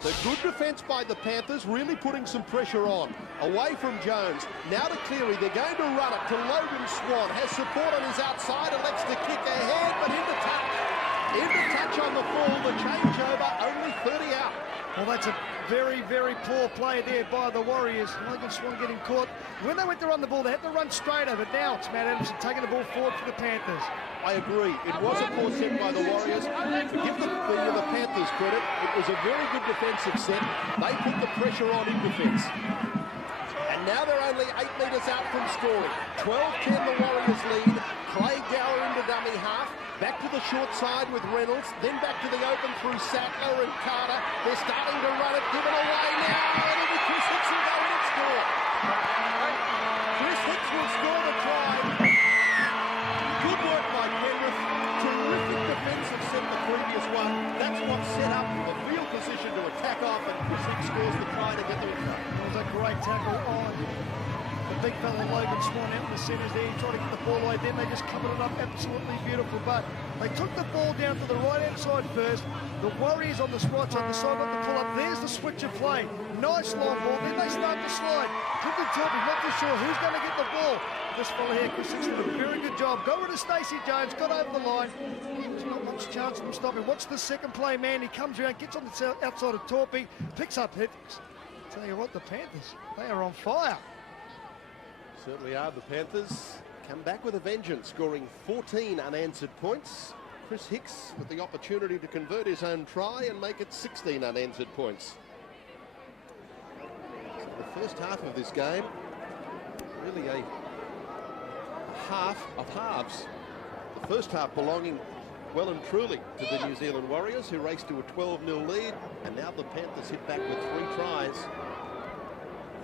The good defence by the Panthers, really putting some pressure on. Away from Jones. Now to Cleary. They're going to run it to Logan Swan. Has support on his outside. Elects to kick ahead, but into touch. Into touch on the fall. The changeover, only 30 out. Well, that's a very, very poor play there by the Warriors. Logan Swan getting caught. When they went to run the ball, they had to run straight over. Now it's Matt Adamson taking the ball forward for the Panthers. I agree. It was a poor set by the Warriors. To give the Panthers credit, it was a very good defensive set. They put the pressure on in defence. And now they're only 8 metres out from scoring. 12-10 the Warriors lead. Craig Gower into dummy half. Back to the short side with Reynolds, then back to the open through Sattler and Carter. They're starting to run it, given away now. It'll be Chris Hicks who go in and score. Chris Hicks will score the try. Good work by Penrith. Terrific defensive set the previous one. That's what set up the field position to attack off, and Chris Hicks scores the try to get the win. It was a great tackle on the big fella Logan Swan out in the centres there. He tried to get the ball away, then they just covered it up absolutely beautiful. But they took the ball down to the right-hand side first. The Warriors on this right side decided not to pull up. There's the switch of play. Nice long ball. Then they start to slide. Took and Torpy, not too sure who's going to get the ball. This fella here, Chris Hicks, did a very good job. Got rid of Stacey Jones, got over the line. There's not much chance of him stopping. Watch the second play, man. He comes around, gets on the outside of Torpy, picks up hits. Tell you what, the Panthers, they are on fire. Certainly are. The Panthers come back with a vengeance, scoring 14 unanswered points. Chris Hicks with the opportunity to convert his own try and make it 16 unanswered points. So the first half of this game, really a half of halves. The first half belonging well and truly to the New Zealand Warriors, who raced to a 12-0 lead, and now the Panthers hit back with 3 tries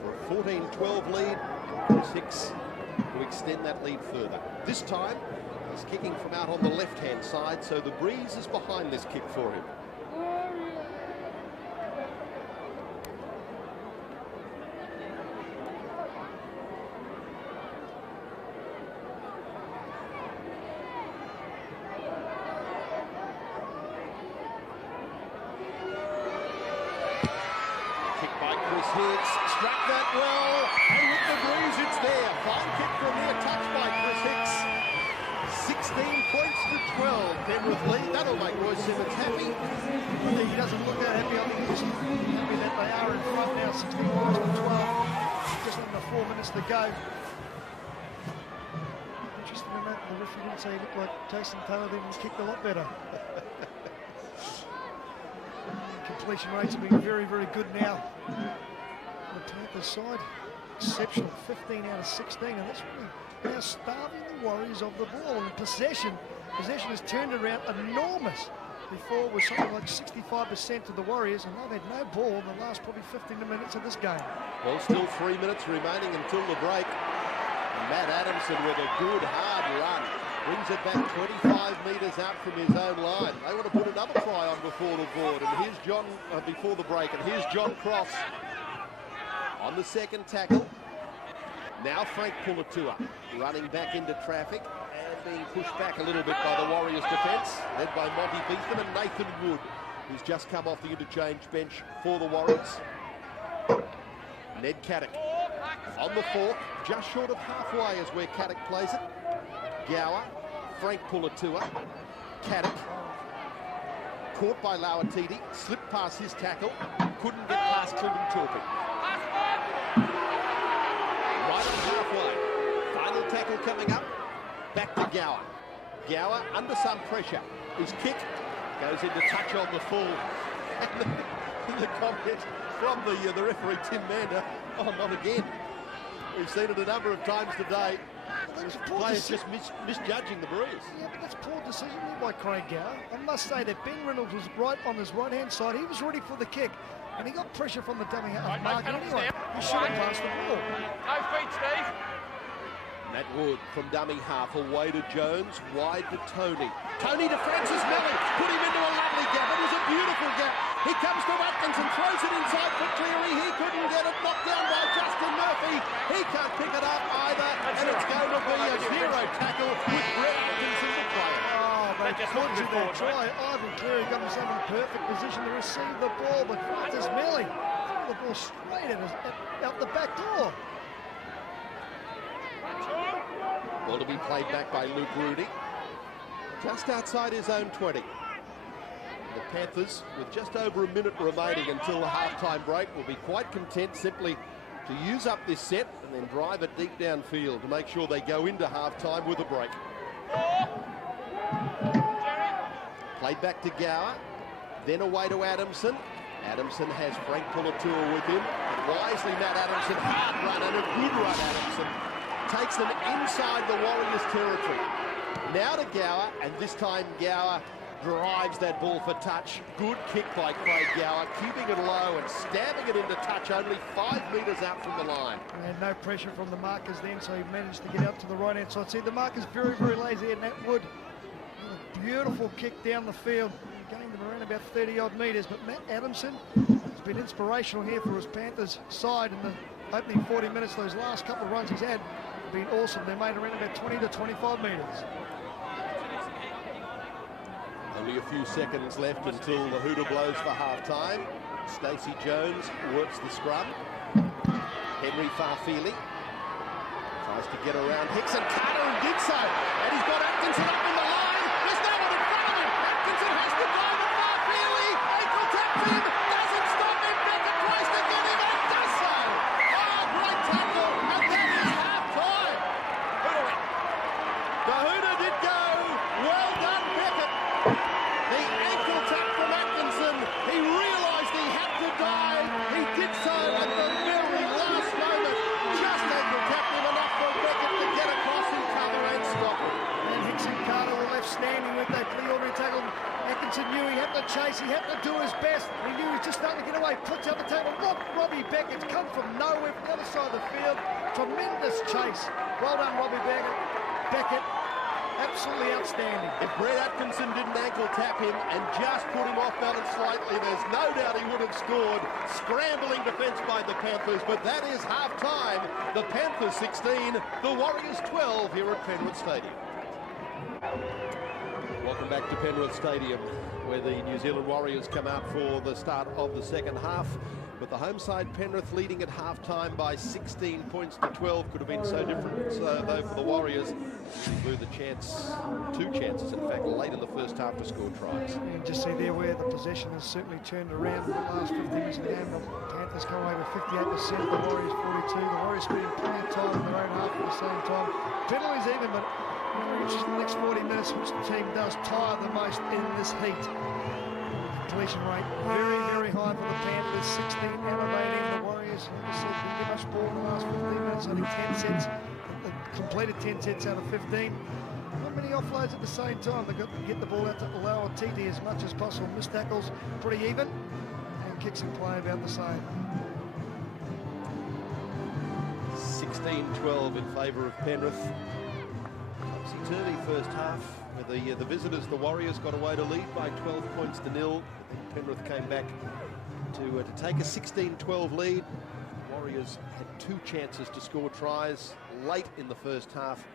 for a 14-12 lead. Chris Hicks to extend that lead further. This time, he's kicking from out on the left-hand side, so the breeze is behind this kick for him. Kick by well, and with the breeze it's there. Fine kick from near touch by Chris Hicks. 16 points to 12. Penrith lead. That'll make Roy Simmons happy. I think he doesn't look that happy. I think he's just happy that they are in front now, 16 points to 12. Just under 4 minutes to go. Interesting in that, the referee didn't say he looked like Jason Taylor, then he kicked a lot better. Completion rates have been very, very good now. The Panthers side, exceptional, 15 out of 16, and that's really now starving the Warriors of the ball. And possession has turned around enormous. Before it was something like 65% to the Warriors, and they've had no ball in the last probably 15 minutes of this game. Well, still 3 minutes remaining until the break. And Matt Adamson with a good hard run. Brings it back 25 metres out from his own line. They want to put another try on before the board. And here's John, before the break, and here's John Cross on the second tackle. Now Frank Pulatua running back into traffic and being pushed back a little bit by the Warriors defence, led by Monty Beetham and Nathan Wood, who's just come off the interchange bench for the Warriors. Ned Caddick on the fork, just short of halfway is where Caddick plays it. Gower, Frank Pulatua, Caddick, caught by Lauatiti, slipped past his tackle, couldn't get past Clinton Turpin. Right on halfway, final tackle coming up, back to Gower. Gower under some pressure, his kick goes into touch on the full. And the comment from the referee Tim Mander, oh, not again. We've seen it a number of times today. Players just misjudging the breeze. Yeah, but that's poor decision by Craig Gower. I must say that Ben Reynolds was right on his right-hand side. He was ready for the kick, and he got pressure from the dummy half mark anyway. He should have passed the ball. No feet, Steve. Matt Wood from dummy half, away to Jones, wide to Tony. Tony to Francis Melly, put him into a lovely gap. It was a beautiful gap. He comes to Atkinson, throws it inside for Cleary. He couldn't get it, knocked down by Justin Murphy. He can't pick it up either, and it's going to be a zero tackle with Brett Atkinson to play it. Oh, they just wanted that try. Ivan Cleary got himself in perfect position to receive the ball, but Francis Melly threw the ball straight out the back door. Ball to be played back by Luke Rudy, just outside his own 20. The Panthers, with just over a minute remaining until the halftime break, will be quite content simply to use up this set and then drive it deep downfield to make sure they go into halftime with a break. Played back to Gower, then away to Adamson. Adamson has Frank Pulatua with him. And wisely, Matt Adamson, hard run and a good run, Adamson. Takes them inside the Warriors' territory. Now to Gower, and this time Gower drives that ball for touch. Good kick by Craig Gower, keeping it low and stabbing it into touch only 5 metres out from the line. And no pressure from the markers then, so he managed to get out to the right-hand side. See, the markers very, very lazy, and that Wood, a beautiful kick down the field, gained them around about 30-odd metres. But Matt Adamson has been inspirational here for his Panthers side in the opening 40 minutes. Those last couple of runs he's had have been awesome. They made around about 20 to 25 metres. Only a few seconds left until the hooter blows for half-time. Stacey Jones works the scrum. Henry Farfili tries to get around Hicks, and Carter and did so. And he's got Atkinson up in the line. There's no one in front of him. Atkinson has to go to Farfili. Ankle taps him. Doesn't stop him. Beckett tries to get him and does so. Oh, great tackle. And that is half-time. The hooter did go. Well done, Beckett. The ankle tap from Atkinson. He realised he had to dive. He did so at the very last moment. Just ankle tapped him enough for Beckett to get across and cover and stop it. And Hicks and Carter were left standing with that Cleary tackle. Atkinson knew he had to chase. He had to do his best. He knew he was just starting to get away. Puts out the table. Robbie Beckett's come from nowhere from the other side of the field. Tremendous chase. Well done, Robbie Beckett. Absolutely outstanding. If Brett Atkinson didn't ankle tap him and just put him off balance slightly, there's no doubt he would have scored. Scrambling defence by the Panthers, but that is half-time. The Panthers 16, the Warriors 12 here at Penrith Stadium. Welcome back to Penrith Stadium, where the New Zealand Warriors come out for the start of the second half. But the home side, Penrith, leading at half-time by 16 points to 12, could have been so different. So, though, for the Warriors, blew the chance, 2 chances, in fact, late in the first half to score tries. And just see there where the possession has certainly turned around in the last 15 minutes of the game. The Panthers come away with 58%, the Warriors 42. The Warriors spending plenty of time in their own half at the same time. Penalties even, but it's the next 40 minutes, which the team does tire the most in this heat. Completion rate very, very high for the Panthers, 16 out of 18. The Warriors, like I said, didn't get much ball in the last 15 minutes, only 10 sets. They completed 10 sets out of 15. Not many offloads at the same time. They've got to get the ball out to allow a TD as much as possible. Missed tackles pretty even, and kicks and play about the same. 16-12 in favour of Penrith. Topsy-turvy first half, where the visitors, the Warriors, got away to lead by 12 points to 0. Penrith came back to take a 16-12 lead. The Warriors had 2 chances to score tries late in the first half.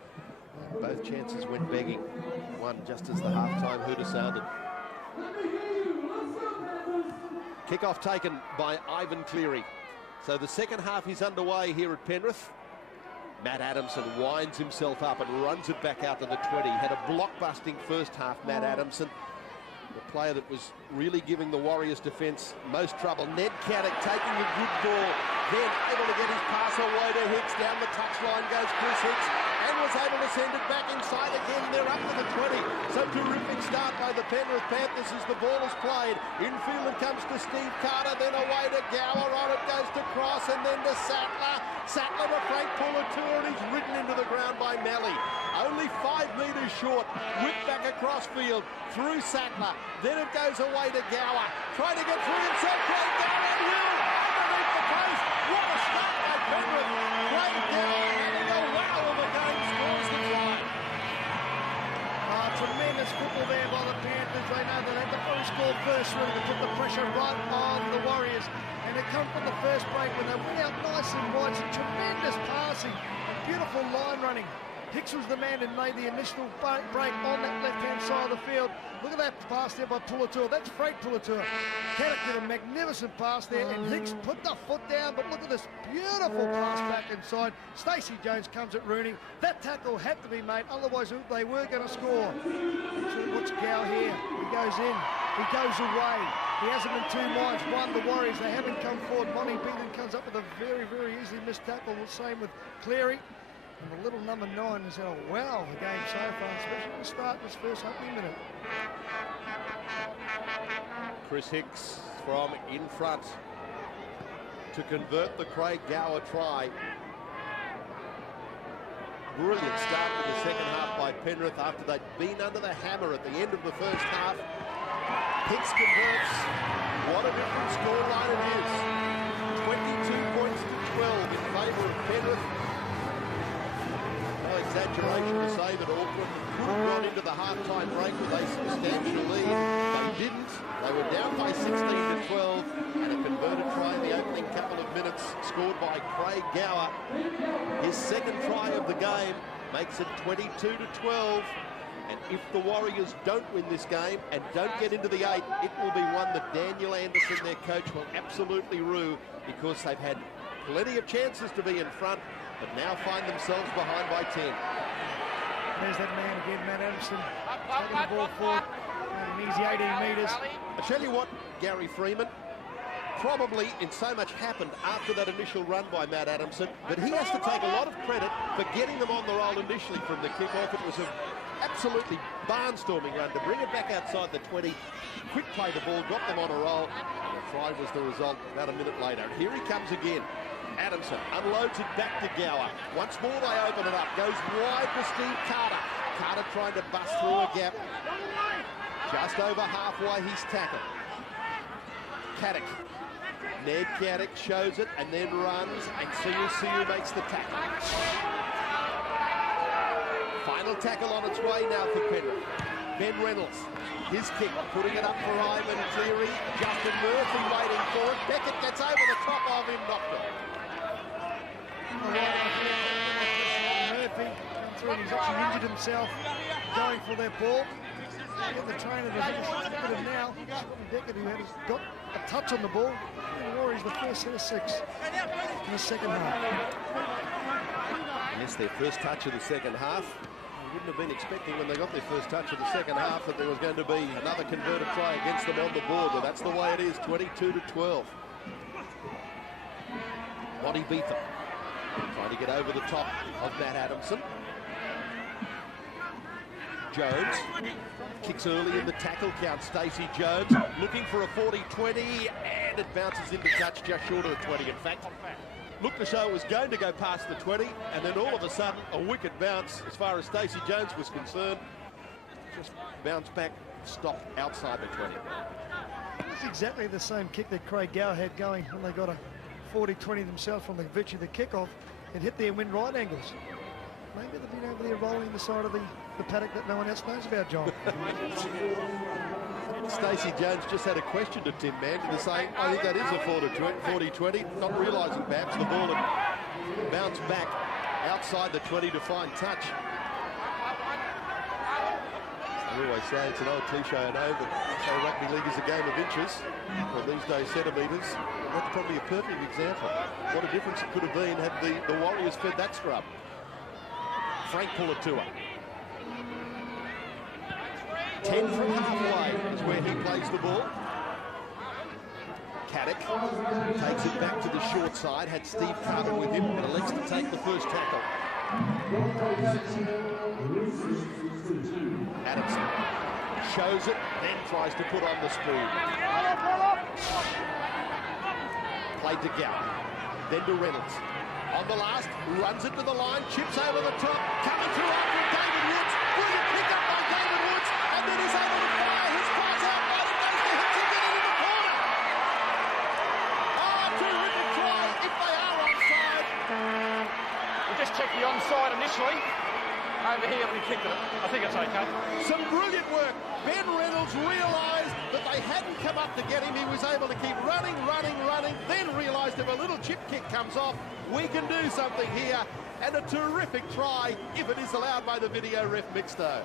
Both chances went begging. One just as the half-time hooter sounded. Kick-off taken by Ivan Cleary. So the second half is underway here at Penrith. Matt Adamson winds himself up and runs it back out to the 20. Had a block-busting first half, Matt Adamson. The player that was really giving the Warriors defence most trouble. Ned Caddick taking a good ball, then able to get his pass away to Hicks. Down the touchline goes Chris Hicks, and was able to send it back inside again. They're up to the 20. So terrific start by the Penrith Panthers as the ball is played. Infield it comes to Steve Carter, then away to Gower. On it goes to Cross, and then to Sattler. Sattler to Frank Pullator, and he's ridden into the ground by Malley. Only 5 metres short. Whipped back across field through Sattler. Then it goes away to Gower. Trying to get through himself. Craig Gower will underneath the post. What a start by Penrith. Craig Gower having a wow of a game, scores the try. Tremendous football there by the Panthers. They know they had to probably score first, really, to put the pressure right on the Warriors. And it come from the first break when they went out nice and wide. Some tremendous passing and beautiful line running. Hicks was the man who made the initial break on that left-hand side of the field. Look at that pass there by Pullator. That's Frank Pullator. Caddick did a magnificent pass there, and Hicks put the foot down, but look at this beautiful pass back inside. Stacey Jones comes at Rooney. That tackle had to be made, otherwise they were going to score. Watch Gow here. He goes in. He goes away. He hasn't been 2 minds. One, the Warriors, they haven't come forward. Monty Beaton comes up with a very, very easily missed tackle. The same with Cleary. And the little number 9 has had a wow of a game so far, especially at the start of this first opening minute. Chris Hicks from in front to convert the Craig Gower try. Brilliant start to the second half by Penrith after they'd been under the hammer at the end of the first half. Hicks converts. What a different scoreline it is. 22 points to 12 in favour of Penrith. No exaggeration to say that Auckland could have gone into the half-time break with a substantial lead. They didn't. They were down by 16 to 12, and a converted try in the opening couple of minutes scored by Craig Gower. His second try of the game makes it 22 to 12. And if the Warriors don't win this game and don't get into the 8, it will be one that Daniel Anderson, their coach, will absolutely rue, because they've had plenty of chances to be in front, but now find themselves behind by 10. There's that man again, Matt Anderson, taking the ball forward, an easy 18 metres. I tell you what, Gary Freeman, probably in so much happened after that initial run by Matt Adamson, but he has to take a lot of credit for getting them on the roll initially from the kick-off. It was an absolutely barnstorming run to bring it back outside the 20, quick play the ball, got them on a roll, and the try was the result about a minute later. Here he comes again. Adamson unloads it back to Gower. Once more they open it up. Goes wide to Steve Carter. Carter trying to bust through a gap. Just over halfway he's tackled. Caddick. Ned Caddick shows it and then runs, and Siu makes the tackle. Final tackle on its way now for Penrith. Ben Reynolds. His kick, putting it up for Ivan Cleary. Justin Murphy waiting for it. Beckett gets over the top of him, knocked it. Murphy comes through and he's actually injured himself going for their ball. Get the trainer to look at him now. Beckett, who has got a touch on the ball. The Warriors the first set of 6 in the second half. Yes, their first touch of the second half. You wouldn't have been expecting when they got their first touch of the second half that there was going to be another converted try against them on the board, but that's the way it is, 22-12. Body beat them. Trying to get over the top of Matt Adamson. Jones kicks early in the tackle count. Stacey Jones looking for a 40-20, and it bounces into touch just short of the 20. In fact, looked to show it was going to go past the 20, and then all of a sudden a wicked bounce as far as Stacey Jones was concerned. Just bounced back, stopped outside the 20. It's exactly the same kick that Craig Gower had going when they got a 40-20 themselves from the virtue of the kickoff. It hit their wind right angles. Maybe they've been over there rolling the side of the paddock that no one else knows about, John. Stacey Jones just had a question to Tim Manton, saying, I think that is a 40-20, not realising perhaps the ball had bounced back outside the 20 to find touch. I always say it's an old cliche, I know, but say rugby league is a game of inches, or these days centimetres. That's probably a perfect example. What a difference it could have been had the Warriors fed that scrub. Frank Pulatua. 10 from halfway is where he plays the ball. Caddick takes it back to the short side, had Steve Carter with him, and elects to take the first tackle. Adamson shows it, then tries to put on the spoon. Played to Gower, then to Reynolds. On the last, runs it to the line, chips over the top, coming through after David Woods. Brilliant pick up by David Woods, and then he's able to fire his pass out wide. It goes to Hicks and get it in the corner. Oh, terrific try if they are onside. We'll just check the onside initially. Over here, we kicked it. I think it's okay. Some brilliant work. Ben Reynolds realised that they hadn't come up to get him. He was able to keep running, then realised if a little chip kick comes off, we can do something here. And a terrific try, if it is allowed by the video ref Mixto.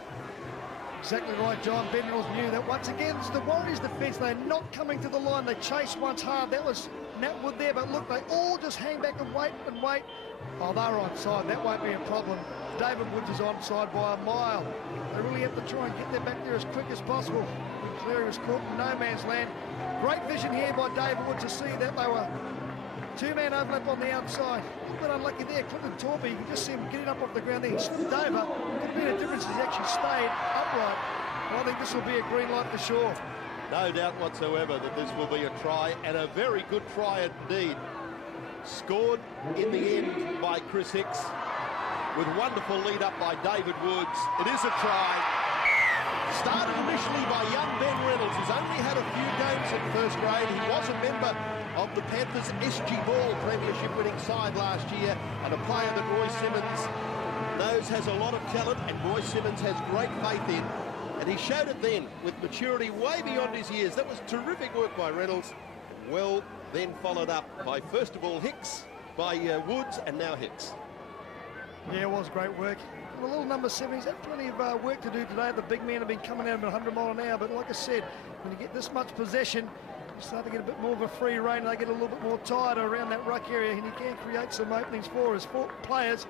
Exactly right, John. Ben Reynolds knew that once again. It's the Warriors' defence. They're not coming to the line. They chase once hard. That was Matt Wood there, but look, they all just hang back and wait. Oh, they're onside. That won't be a problem. David Woods is onside by a mile. They really have to try and get them back there as quick as possible. Cleary was caught in no man's land. Great vision here by David Woods to see that they were two-man overlap on the outside. A little bit unlucky there. Clinton Torpy, you can just see him getting up off the ground there. He slipped over. Could have been a difference. He's actually stayed upright. Well, I think this will be a green light for sure. No doubt whatsoever that this will be a try, and a very good try indeed. Scored in the end by Chris Hicks, with wonderful lead up by David Woods. It is a try. Started initially by young Ben Reynolds, who's only had a few games in first grade. He was a member of the Panthers' SG Ball premiership winning side last year, and a player that Roy Simmons knows has a lot of talent, and Roy Simmons has great faith in. And he showed it then with maturity way beyond his years. That was terrific work by Reynolds. Well, then followed up by, first of all, Hicks, by Woods, and now Hicks. Yeah, it was great work. The little number 7, he's had plenty of work to do today. The big men have been coming out at 100 mile an hour, but like I said, when you get this much possession, you start to get a bit more of a free rein. They get a little bit more tired around that ruck area, and you can create some openings for his players.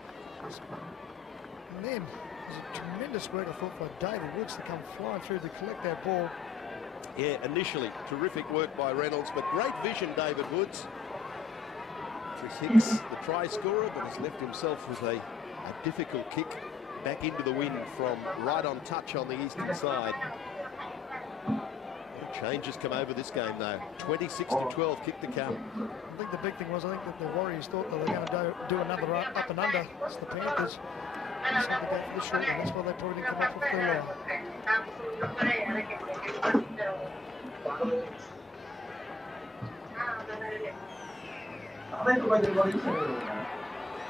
And then there's a tremendous work, I thought, by David Woods to come flying through to collect that ball. Yeah, initially terrific work by Reynolds, but great vision, David Woods. Chris Hicks, the try scorer, but has left himself with a difficult kick back into the wind from right on touch on the eastern side. Changes come over this game though. 26-12 kick to come. I think the big thing was, I think that the Warriors thought that they were going to do another up and under. It's the Panthers. They decided to go for the short one. That's why they probably didn't come up with the line.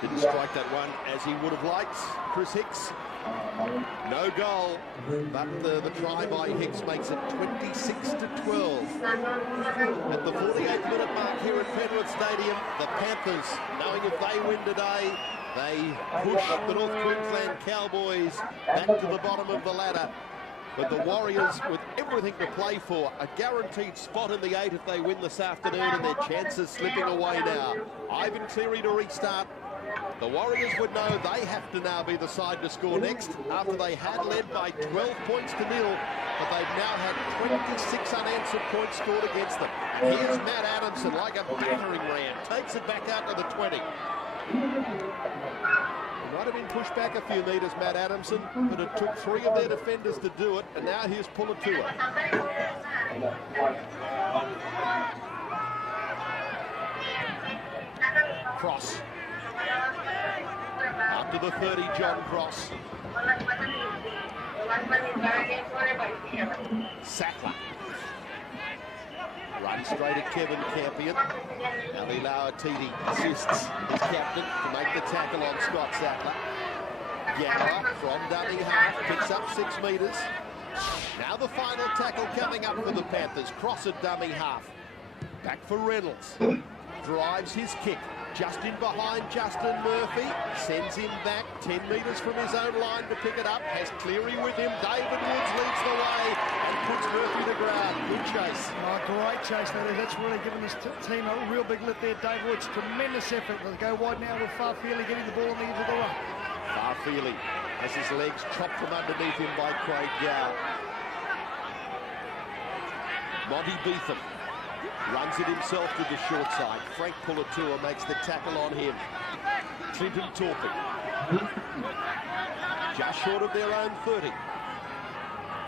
Didn't strike that one as he would have liked. Chris Hicks, no goal, but the try by Hicks makes it 26-12. At the 48th minute mark here at Penrith Stadium, the Panthers, knowing if they win today, they push the North Queensland Cowboys back to the bottom of the ladder. But the Warriors, with everything to play for, a guaranteed spot in the 8 if they win this afternoon, and their chances slipping away now. Ivan Cleary to restart. The Warriors would know they have to now be the side to score next after they had led by 12 points to 0, but they've now had 26 unanswered points scored against them. And here's Matt Adamson like a battering ram, takes it back out to the 20. He might have been pushed back a few metres, Matt Adamson, but it took 3 of their defenders to do it, and now here's Pulatua. Cross. Up to the 30, John Cross. Sackler. Run straight at Kevin Campion. Ali Lauatiti assists his captain to make the tackle on Scott Sackler. Gower from dummy half, picks up 6 metres. Now the final tackle coming up for the Panthers. Cross at dummy half. Back for Reynolds. Drives his kick. Just in behind Justin Murphy, sends him back 10 metres from his own line to pick it up, has Cleary with him, David Woods leads the way and puts Murphy to ground. Good chase. Oh, great chase that is. That's really given this team a real big lift there. David Woods, tremendous effort. They'll go wide now with Farfeely getting the ball on the edge of the ruck. Farfeely has his legs chopped from underneath him by Craig Gower. Monty Beetham runs it himself to the short side. Frank Pulatua makes the tackle on him. Clinton Torpy. Just short of their own 30.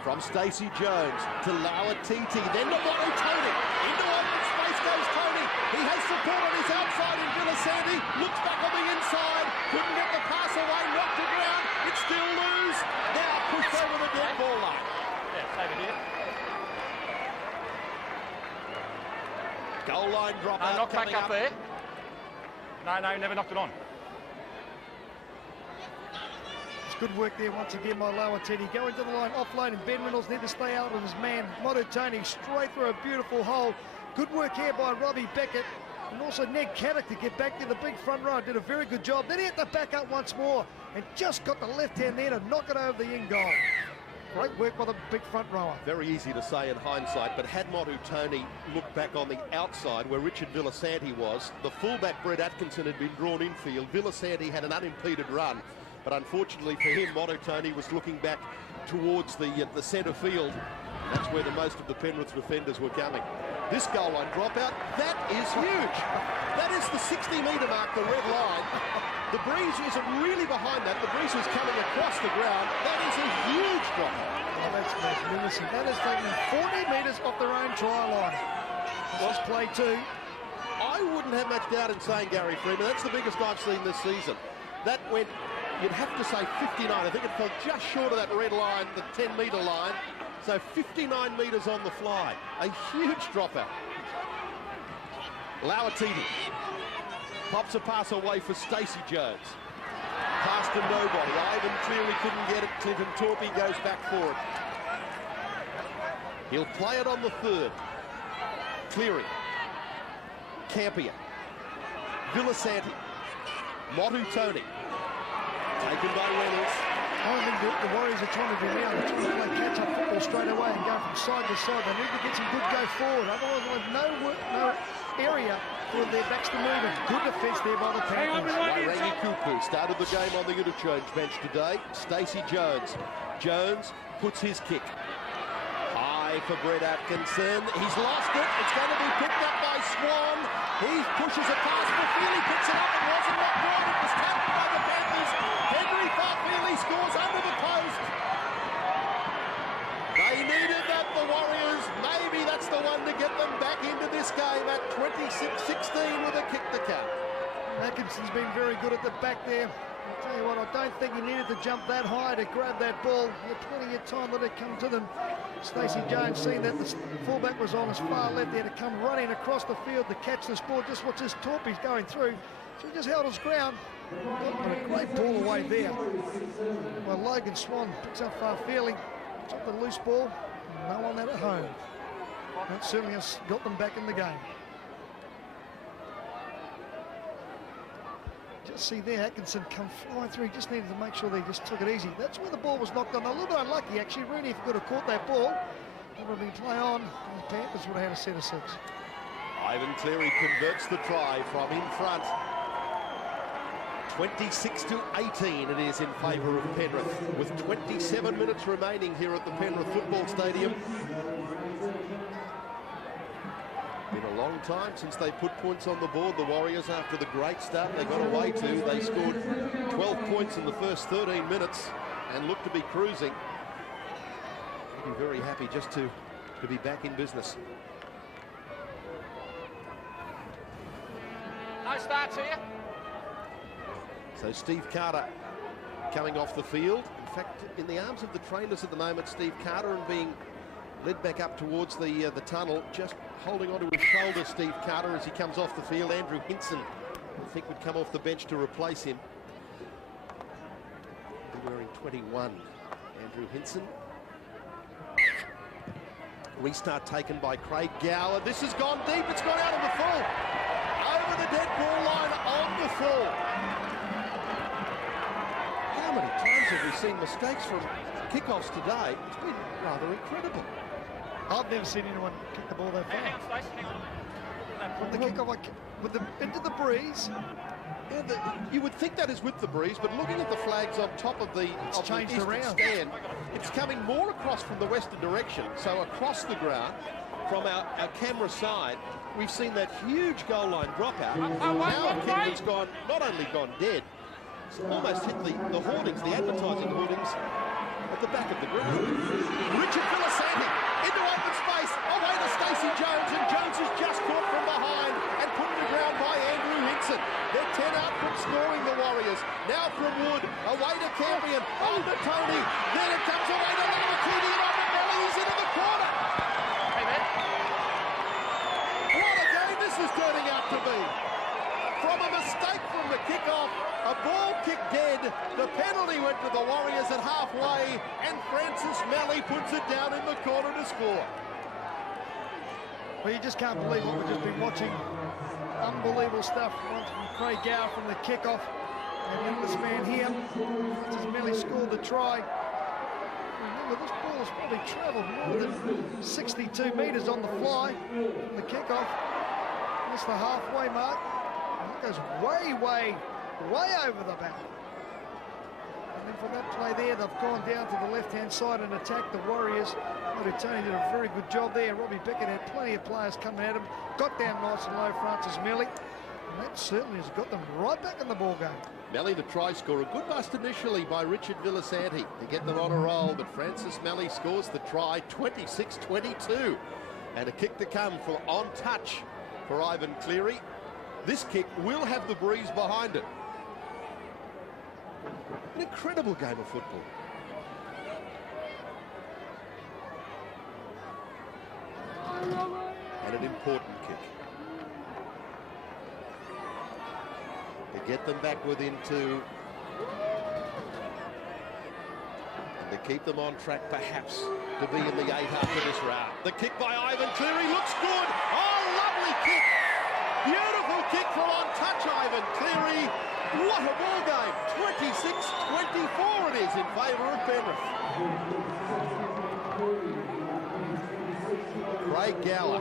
From Stacey Jones to Lauatiti. Then to Mono Tony. Into open space goes Tony. He has support on his outside in Villasanti. Looks back on the inside. Couldn't get the pass away. Knocked to ground. It's still loose. Now pushed over the dead ball line. Yeah, save it here. Goal line drop out. Knock back up there. No, never knocked it on. It's good work there once again by Lauatiti. Going to the line, offload, and Ben Reynolds need to stay out of his man. Mono Tony straight through a beautiful hole. Good work here by Robbie Beckett. And also Ned Caddick to get back to the big front row. Did a very good job. Then he had to back up once more and just got the left hand there to knock it over the in goal. Great work by the big front rower. Very easy to say in hindsight, but had Motu Tony looked back on the outside where Richard Villasanti was, the fullback Brett Atkinson had been drawn infield. Villasanti had an unimpeded run, but unfortunately for him, Motu Tony was looking back towards the centre field. That's where the most of the Penrith defenders were coming. This goal line dropout, that is huge. That is the 60-metre mark, the red line. The breeze isn't really behind that. The breeze is coming across the ground. That is a huge drop. Oh, that's magnificent. That is taking them 40 metres off their own try line. This is play 2. I wouldn't have much doubt in saying, Gary Freeman, that's the biggest I've seen this season. That went, you'd have to say 59. I think it fell just short of that red line, the 10-metre line. So 59 metres on the fly. A huge dropout. Lauatiti pops a pass away for Stacey Jones. Pass to nobody. Ivan clearly couldn't get it. Clinton Torpy goes back for it. He'll play it on the 3rd. Cleary. Campion. Villasanti. Motu Tony. Taken by Reynolds. I think the Warriors are trying to do now. They're trying to play catch-up football straight away and go from side to side. They need to get some good go forward. Otherwise, no area for their backs to move in. Good defence there by the Panthers. Rangi Kupu started the game on the interchange bench today. Stacey Jones. Jones puts his kick. High for Brett Atkinson. He's lost it. It's going to be picked up by Swan. He pushes a pass. Farfeely picks it up. It wasn't what right. It was taken by the Panthers. Henry Farfeely scores under the post. They needed that, the Warriors. Maybe that's the one to get them back into this game at 26-16 with a kick to count. Atkinson's been very good at the back there. I'll tell you what, I don't think he needed to jump that high to grab that ball. He had plenty of time let it come to them. Stacey Jones, seeing that the fullback was on his far left there to come running across the field to catch this ball. Just watch this Torpy's going through. So he just held his ground. Got a great ball away there. Well, Logan Swan picks up Farfeely. Took the loose ball. No one at home. That certainly has got them back in the game. Just see there, Atkinson come flying through. He just needed to make sure they just took it easy. That's where the ball was knocked on. A little bit unlucky, actually. Rooney, if he could have caught that ball, it would have been play on. The Panthers would have had a set of 6. Ivan Cleary converts the try from in front. 26-18 it is in favour of Penrith, with 27 minutes remaining here at the Penrith Football Stadium. Been a long time since they put points on the board, the Warriors, after the great start they got away to. They scored 12 points in the first 13 minutes and looked to be cruising. Be very happy just to be back in business. No starts here. So Steve Carter coming off the field. In fact, in the arms of the trainers at the moment, Steve Carter, and being led back up towards the tunnel, just holding onto his shoulder, Steve Carter, as he comes off the field. Andrew Hinson, I think, would come off the bench to replace him. Wearing 21, Andrew Hinson. Restart taken by Craig Gower. This has gone deep. It's gone out of the full. Over the dead ball line on the full. How many times have we seen mistakes from kickoffs today? It's been rather incredible. I've never seen anyone kick the ball that far. Hang on, Stace, hang on. From the kickoff, with the into the breeze. Yeah, you would think that is with the breeze, but looking at the flags on top of the changed eastern around. stand, it's coming more across from the western direction. So across the ground, from our camera side, we've seen that huge goal line dropout. Now Kingdom's gone, not only gone dead, it's almost hit the hoardings, the advertising hoardings, at the back of the ground. Richard Villasanti into open space, away to Stacey Jones, and Jones is just caught from behind and put to ground by Andrew Hinson. They're 10 out from scoring, the Warriors. Now from Wood, away to Campion, on to Tony, then it comes away to Lamakini, and on to Belly, he's into the corner. Hey, man. What a game this is turning out to be. From a mistake from the kickoff, a ball kicked dead, the penalty went to the Warriors at halfway, and Francis Malley puts it down in the corner to score. Well, you just can't believe what we've just been watching. Unbelievable stuff. Once from Craig Gower from the kickoff. And then this man here, Francis Malley, scored the try. Remember, this ball has probably travelled more than 62 metres on the fly from the kickoff. That's the halfway mark. And it goes way, way, way over the back. And then from that play there, they've gone down to the left-hand side and attacked the Warriors. Tony did a very good job there. Robbie Beckett had plenty of players coming at him. Got down nice and low, Francis Malley. And that certainly has got them right back in the ball game. Malley, the try scorer. Good bust initially by Richard Villasanti to get them on a roll, but Francis Malley scores the try, 26-22. And a kick to come for on touch for Ivan Cleary. This kick will have the breeze behind it. An incredible game of football. And an important kick. To get them back within 2. And to keep them on track, perhaps, to be in the 8 after this round. The kick by Ivan Cleary looks good. Oh, lovely kick. Beautiful kick from on touch, Ivan Cleary. What a ball game. 26-24 it is in favour of Penrith. Craig Gower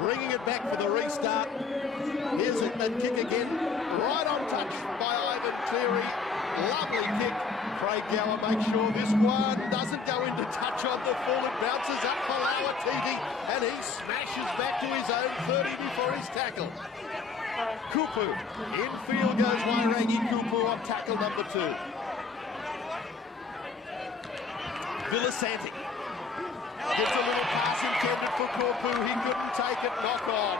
bringing it back for the restart. Here's it, that kick again. Right on touch by Ivan Cleary. Lovely kick. Craig Gower makes sure this one doesn't go into touch on the full. It bounces up for Lauatiti, and he smashes back to his own 30 before his tackle. Kupu. Infield goes Wairangi Kupu on tackle number 2. Villasanti gives a little pass intended for Kupu. He couldn't take it. Knock on.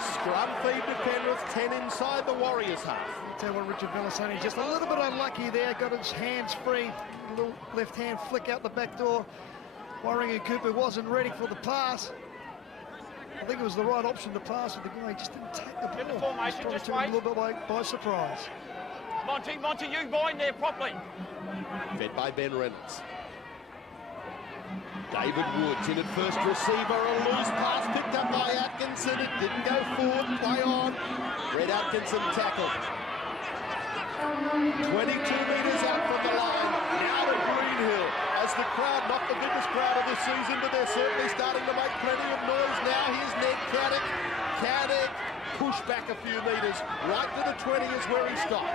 Scrum feed to Penrith, 10 inside the Warriors half. I'll tell you what, Richard Villasanti just a little bit unlucky there. Got his hands free. A little left hand flick out the back door. Wairangi Kupu wasn't ready for the pass. I think it was the right option to pass with the guy. He just didn't take the ball. Get the formation, Just just took him wait. a little bit by surprise. Monty, you bind there properly. Fed by Ben Reynolds. David Woods in at first receiver. A loose pass picked up by Atkinson. It didn't go forward. Play on. Red Atkinson tackled. 22 metres out from the line. Now to Greenhill. As the crowd, not the biggest crowd of the season, but they're certainly starting to make plenty of noise now. Here's Ned Caddick. Caddick push back a few metres. Right to the 20 is where he stopped.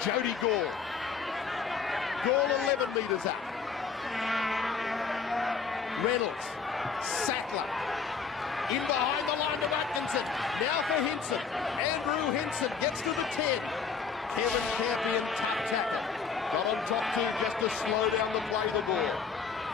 Jody Gall. Gall 11 metres up. Reynolds. Sackler. In behind the line to Atkinson. Now for Hinson. Andrew Hinson gets to the 10. Kevin Campion, tough tackle. Got on top too, just to slow down the play the ball.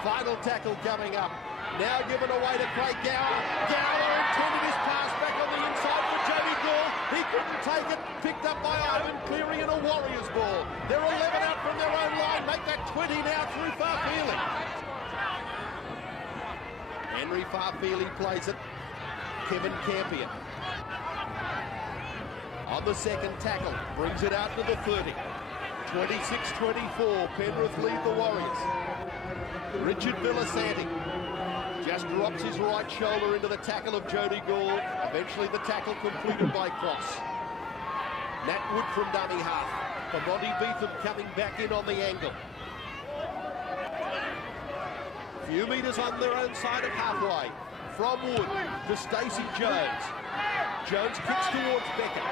Final tackle coming up. Now given away to Craig Gower. Gower intended his pass back on the inside for Jody Gall. He couldn't take it. Picked up by Ivan Cleary in a Warriors ball. They're 11 out from their own line. Make that 20 now through Farfeely. Henry Farfeely plays it. Kevin Campion. On the second tackle, brings it out to the 30. 26-24, Penrith lead the Warriors. Richard Villasanti just drops his right shoulder into the tackle of Jody Gall. Eventually the tackle completed by Cross. Nat Wood from dummy half. For Monty Beetham coming back in on the angle. Few metres on their own side of halfway. From Wood to Stacey Jones. Jones kicks towards Beckett.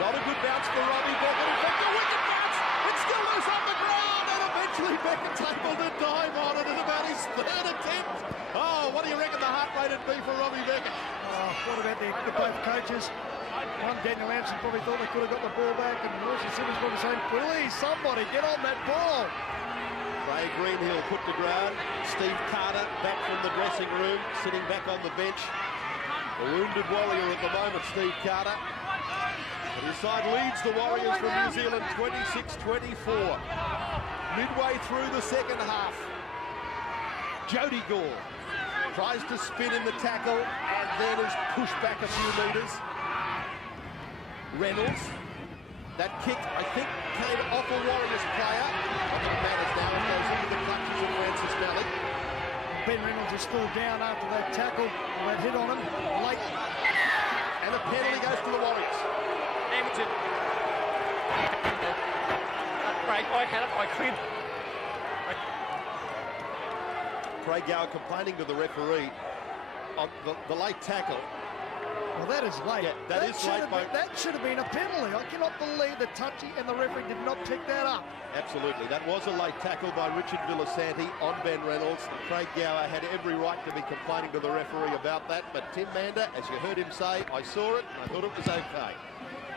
Not a good bounce for Robbie Beckett. In fact, a wicked bounce. It's still loose on the ground, and eventually Beckett's able to dive on it at about his third attempt. Oh, what do you reckon the heart rate would be for Robbie Beckett? Oh, what about the both coaches? One, Daniel Anderson probably thought they could have got the ball back, and Wilson Simmons probably saying, please, somebody get on that ball. Craig Greenhill put to ground. Steve Carter back from the dressing room, sitting back on the bench. A wounded Warrior at the moment, Steve Carter. But his side leads the Warriors from New Zealand 26-24. Midway through the second half. Jody Gall tries to spin in the tackle and then is pushed back a few metres. Reynolds. That kick, I think, came off a Warriors player. Not that it matters now, it goes into the clutches of Francis Malley. Ben Reynolds is still down after that tackle. That hit on him late. And a penalty goes to the Warriors. Hamilton. Craig, I had it, I cleared. Craig Gower complaining to the referee on the late tackle. Well, that is late. Yeah, that is late. That should have been a penalty. I cannot believe that Touchy and the referee did not pick that up. Absolutely. That was a late tackle by Richard Villasanti on Ben Reynolds. Craig Gower had every right to be complaining to the referee about that, but Tim Mander, as you heard him say, I saw it and I thought it was okay.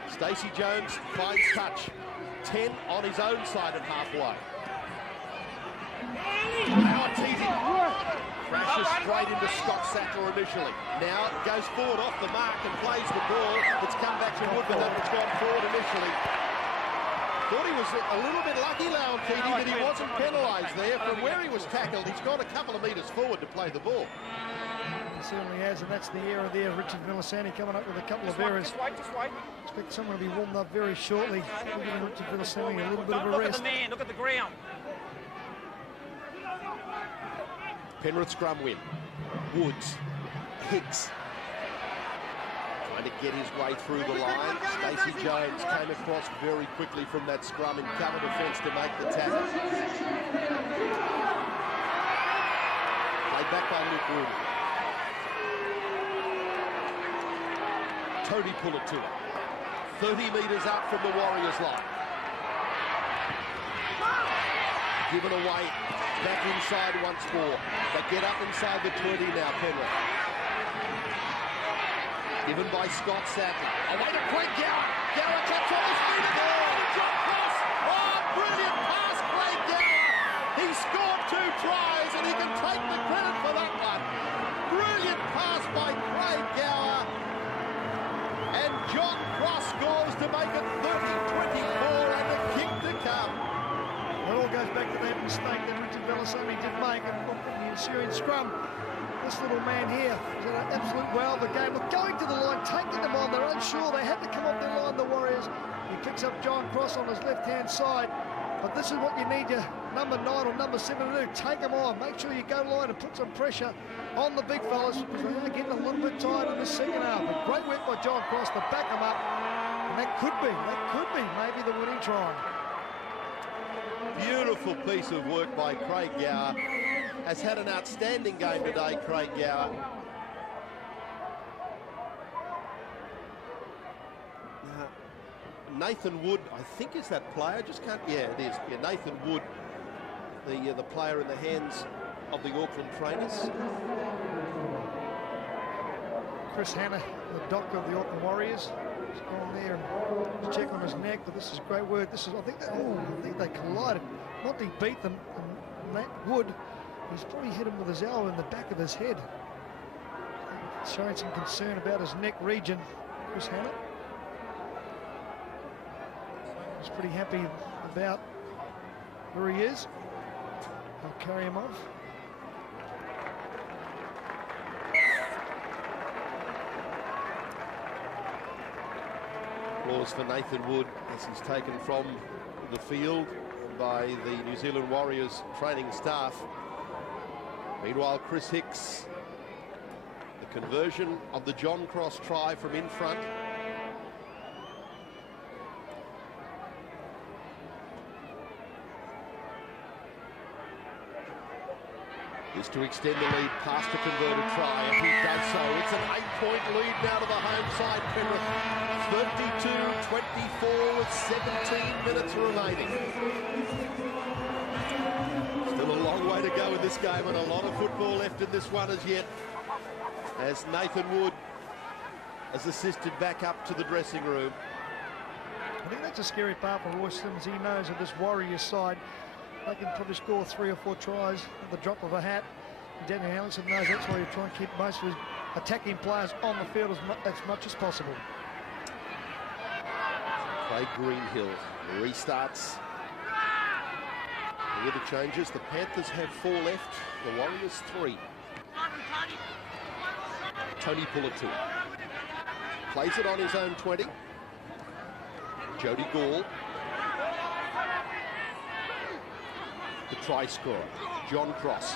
Stacey Jones finds touch. 10 on his own side at halfway. Now it's easy. Crashes straight into Scott Sattler initially. Now goes forward off the mark and plays the ball. It's come back to Wood, but that one's gone forward initially. Thought he was a little bit lucky, Laontini, that he wasn't penalised there. From where he was tackled, he's gone a couple of metres forward to play the ball. He certainly has, and that's the error there. Richard Villasanti coming up with a couple of errors. Just wait. Expect someone to be warmed up very shortly. We're giving Richard Villasanti a little bit of a Look rest. at the man, look at the ground. Penrith scrum win. Woods. Hicks. Trying to get his way through the line. Stacey Jones came across very quickly from that scrum in cover defence to make the tackle. Played back by Luke Rooney. Tony Pullett to it. 30 metres out from the Warriors line. Given away. Back inside once more. They get up inside the 20 now, Penrith. Given by Scott Sattler. Away to Craig Gower. Gower cuts on his feet again. John Cross. Oh, brilliant pass, Craig Gower. He scored 2 tries and he can take the credit for that one. Brilliant pass by Craig Gower. And John Cross scores to make it 30-24 and a kick to come. It all goes back to that mistake that Richard Villasanti did make in the ensuing scrum. This little man here is an absolute wow of a game. Look, going to the line, taking them on, they're unsure. They had to come off their line, the Warriors. He picks up John Cross on his left-hand side. But this is what you need your number 9 or number 7 to do. Take them on. Make sure you go line and put some pressure on the big fellas because they are getting a little bit tired in the second half. But great work by John Cross to back them up. And that could be maybe the winning try. Beautiful piece of work by Craig Gower. Has had an outstanding game today, Craig Gower. Nathan Wood, I think, is that player. Just can't. Yeah, it is. Yeah, Nathan Wood, the player in the hands of the Auckland trainers. Chris Hanna, the doctor of the Auckland Warriors, has gone there and check on his neck. But this is great work. This is, I think they collided. Monty beat them, and Nate Wood, he's probably hit him with his elbow in the back of his head, showing some concern about his neck region. Chris Hanna. He's pretty happy about where he is. They'll carry him off. Applause for Nathan Wood as he's taken from the field by the New Zealand Warriors training staff. Meanwhile, Chris Hicks, the conversion of the John Cross try from in front. Is to extend the lead past a converted try, and he does so. It's an 8-point lead now to the home side, Penrith. 32-24 with 17 minutes remaining. Still a long way to go in this game, and a lot of football left in this one as yet, as Nathan Wood has assisted back up to the dressing room. I think that's a scary part for Roy Sims. He knows that this Warriors side, they can probably score 3 or 4 tries at the drop of a hat. Daniel Allison knows that's why you try and keep most of his attacking players on the field as much as possible. Craig Greenhill restarts. Here the changes. The Panthers have 4 left. The Warriors 3. Tony Pullatu plays it on his own 20. Jody Gall. The try scorer, John Cross.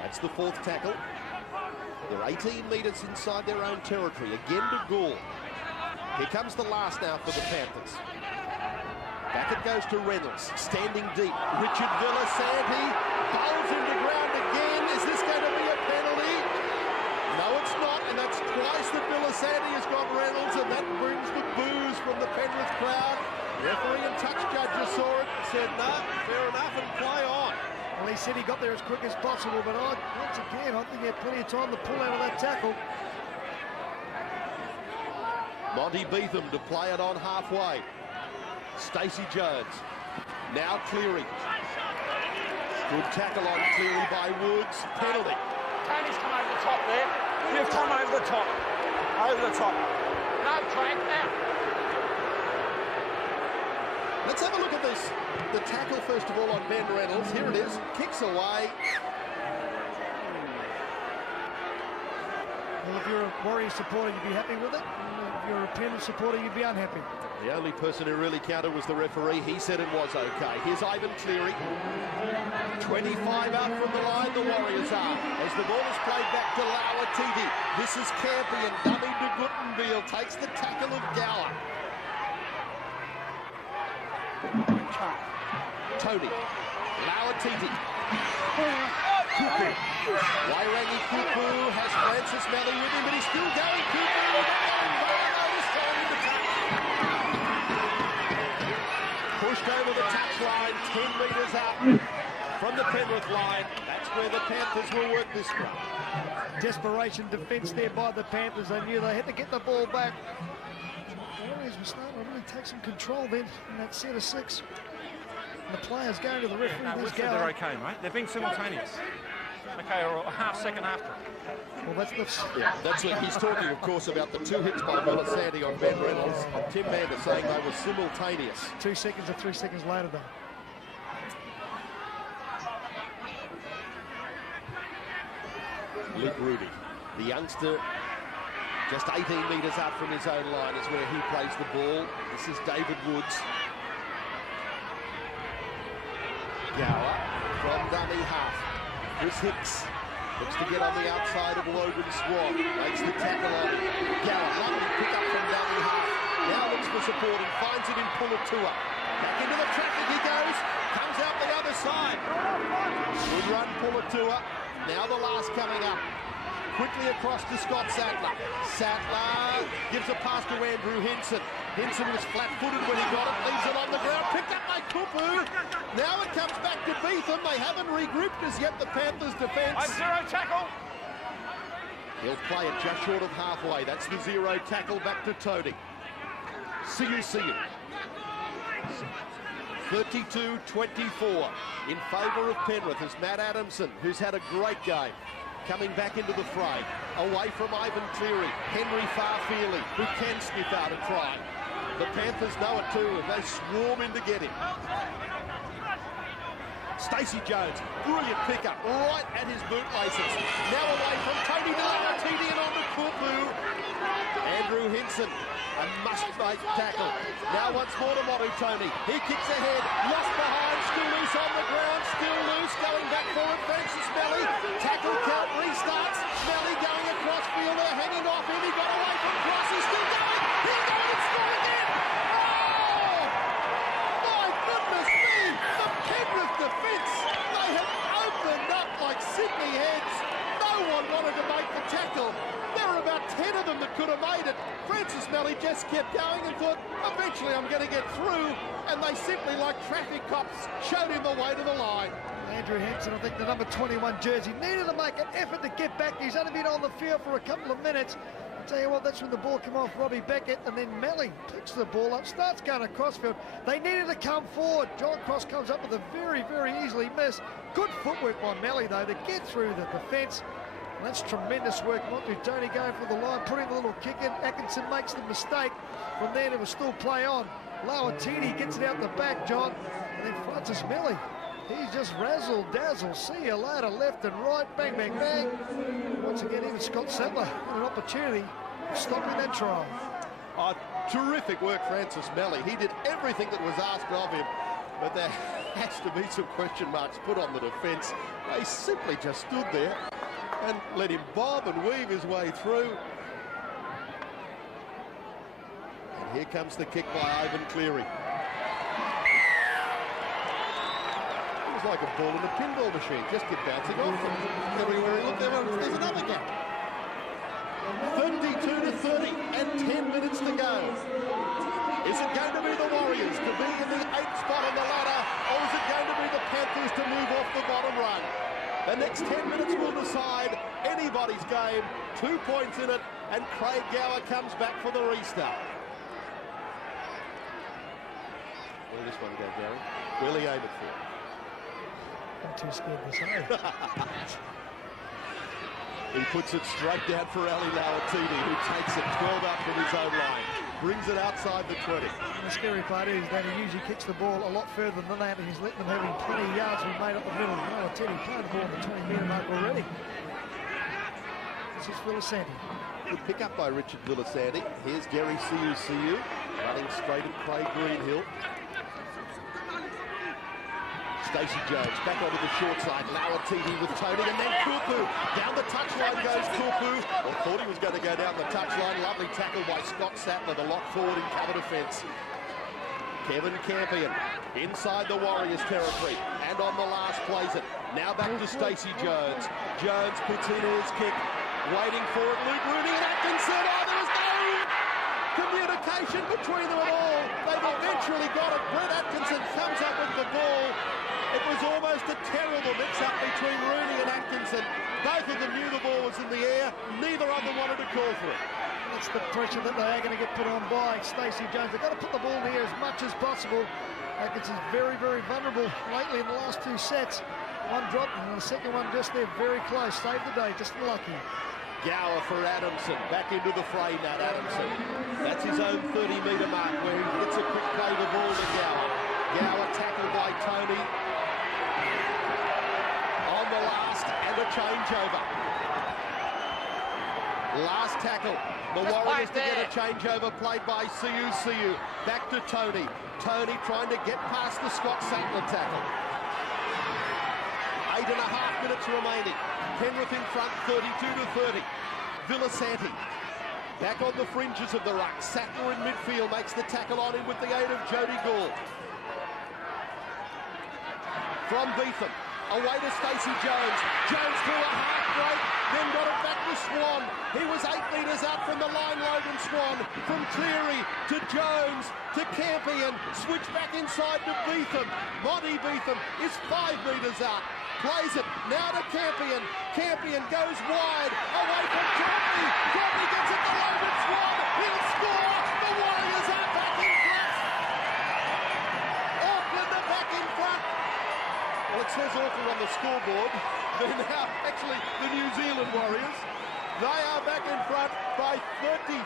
That's the 4th tackle. They're 18 metres inside their own territory. Again to Gall. Here comes the last now for the Panthers. Back it goes to Reynolds, standing deep. Richard Villasanti bowls into ground again. Is this going to be a penalty? No, it's not, and that's twice that Villasanti has got Reynolds, and that brings the boos from the Penrith crowd. Referee and touch judges saw it, said, no, fair enough, and play on. Well, he said he got there as quick as possible, but once again, I think he had plenty of time to pull out of that tackle. Monty Beetham to play it on halfway. Stacey Jones. Now Cleary. Good tackle on Cleary by Woods. Penalty. Tony's come over the top there. You've come over the top. Over the top. No, Craig, now. Let's have a look at this. The tackle, first of all, on Ben Reynolds. Here it is. Kicks away. Well, if you're a Warriors supporter, you'd be happy with it. If you're a Penrith supporter, you'd be unhappy. The only person who really counted was the referee. He said it was okay. Here's Ivan Cleary. 25 out from the line, the Warriors are. As the ball is played back to Lauatiti. This is Campion. Dummy to Guttenbeil. Takes the tackle of Gower. Tony. Lauatiti. Kupu. Wairangi Kupu has Francis Melly with him, but he's still going. Kupu. Pushed over the touchline, 10 metres out from the Penrith line. That's where the Panthers will work this one. Desperation defence there by the Panthers. They knew they had to get the ball back. The Warriors were starting to really take some control then in that set of 6. And the players going to the referee. No, they're okay, mate. They've been simultaneous. Okay, or a half second after. Well, that's what he's talking, of course, about the 2 hits by Villasanti on Ben Reynolds and Tim Mander saying they were simultaneous. 2 seconds or 3 seconds later, though. Luke Rudy, the youngster, just 18 metres out from his own line is where he plays the ball. This is David Woods. Gower from dummy half. Chris Hicks looks to get on the outside of Logan Swan. Makes the tackle on Gower. Lovely pick up from dummy half. support and finds it in Pulatua. Back into the traffic he goes, comes out the other side. Good run, Pulatua. Now the last coming up. Quickly across to Scott Sattler. Sattler gives a pass to Andrew Hinson. Hinson was flat-footed when he got it, leaves it on the ground, picked up by Kupu. Now it comes back to Beetham. They haven't regrouped as yet, the Panthers' defence. 0 tackle. He'll play it just short of halfway. That's the 0 tackle back to Tony. See you. 32-24 in favour of Penrith as Matt Adamson, who's had a great game, coming back into the fray. Away from Ivan Cleary, Henry Farfeely, who can sniff out a try. The Panthers know it too, and they swarm in to get him. Stacey Jones, brilliant pickup, right at his bootlaces. Now away from Tony Delarratini and on to Kupu. Andrew Hinson, a must-make tackle. Now once more to Motu Tony. He kicks ahead, lost behind, still loose on the ground, still loose, going back forward, Francis Melly. Tackle count restarts, Melly going across field, they're hanging off him, he got away from Cross, he's still going, he's going to score again! Oh! My goodness me! The Penrith defence, they have opened up like Sydney heads. No one wanted to make the tackle. There were about 10 of them that could have made it. Francis Melly just kept going and thought, eventually I'm going to get through. And they simply, like traffic cops, showed him the way to the line. Andrew Henson, I think the number 21 jersey, needed to make an effort to get back. He's only been on the field for a couple of minutes. I'll tell you what, that's when the ball came off Robbie Beckett, and then Melly picks the ball up, starts going across field. They needed to come forward. John Cross comes up with a very, very easily miss. Good footwork by Melly, though, to get through the defence. That's tremendous work. Motu Tony going for the line, putting the little kick in. Atkinson makes the mistake. From there, it was still play on. Lauatini gets it out the back, John. And then Francis Melly, he's just razzle-dazzle. See you later, left and right, bang, bang, bang. Once again, even Scott Sattler had an opportunity of stopping that try. Oh, terrific work, Francis Melly. He did everything that was asked of him, but there has to be some question marks put on the defence. They simply just stood there and let him bob and weave his way through. And here comes the kick by Ivan Cleary. It was like a ball in a pinball machine, just kept bouncing off them. Everywhere he looked, there's another gap. 32-30 and 10 minutes to go. Is it going to be the Warriors to be in the 8th spot on the ladder, or is it going to be the Panthers to move off the bottom rung? The next 10 minutes will decide anybody's game. 2 points in it, and Craig Gower comes back for the restart. Where did this one go, Gary? Where'll he aim it for? I'm too scared to say. He puts it straight down for Ali Lauatini, who takes it 12 up from his own line. Brings it outside the 20. And the scary part is that he usually kicks the ball a lot further than that, and he's letting them having plenty of yards we made up the middle. Lauatini playing the ball on the 20-metre mark already. This is Villasanti. Good pick up by Richard Villasanti. Here's Gary Siu running straight at Craig Greenhill. Stacey Jones back onto the short side. Lauatini with Tony, and then Kupu. Down the touchline goes Kupu. Well, thought he was going to go down the touchline. Lovely tackle by Scott Sattler, the lock forward in cover defence. Kevin Campion inside the Warriors territory, and on the last plays it. Now back to Stacey Jones. Jones puts in his kick, waiting for it. Luke Rooney and Atkinson. Oh, there was no communication between them at all. They've eventually got it. Brett Atkinson comes up with the ball. It was almost a terrible mix-up between Rooney and Atkinson. Both of them knew the ball was in the air. Neither of them wanted to call for it. That's the pressure that they are going to get put on by Stacey Jones. They've got to put the ball in the air as much as possible. Atkinson's very, very vulnerable lately in the last 2 sets. One dropped and the second one just there, very close. Saved the day, just lucky. Gower for Adamson, back into the fray, Matt Adamson. That's his own 30-metre mark where he gets a quick play the ball to Gower. Gower tackled by Tony. On the last, and a changeover. Last tackle. The Warriors to get a changeover played by Siu. Back to Tony. Tony trying to get past the Scott Sattler tackle. 8.5 minutes remaining. Penrith in front, 32-30. Villasanti back on the fringes of the ruck. Sattler in midfield. field, makes the tackle on him with the aid of Jody Gould. From Beetham, away to Stacey Jones. Jones threw a half break, then got it back to Swan. He was 8 metres out from the line, Logan Swan. From Cleary to Jones to Campion. Switch back inside to Beetham. Monty Beetham is 5 metres out. Plays it now to Campion. Campion goes wide, away from Courtney. Courtney gets it to Logan Swan. He'll score. The Warriors are back in front. Auckland are back in front. Well, it says Auckland on the scoreboard. They're now actually the New Zealand Warriors. They are back in front by 34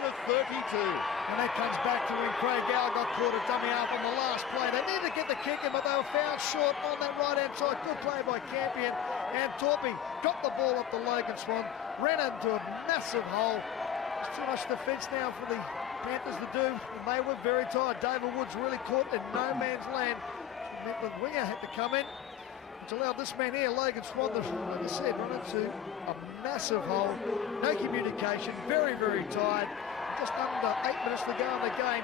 to 32. And that comes back to when Craig Gower got caught a dummy half on the last play. They needed to get the kick in, but they were found short on that right-hand side. Good play by Campion. And Torpy dropped the ball up to Logan Swan, ran into a massive hole. There's too much defence now for the Panthers to do, and they were very tired. David Woods really caught in no man's land. It meant the winger had to come in, which allowed this man here, Logan Swan, like I said, run into a massive hole. No communication, very, very tired. Just under 8 minutes to go in the game.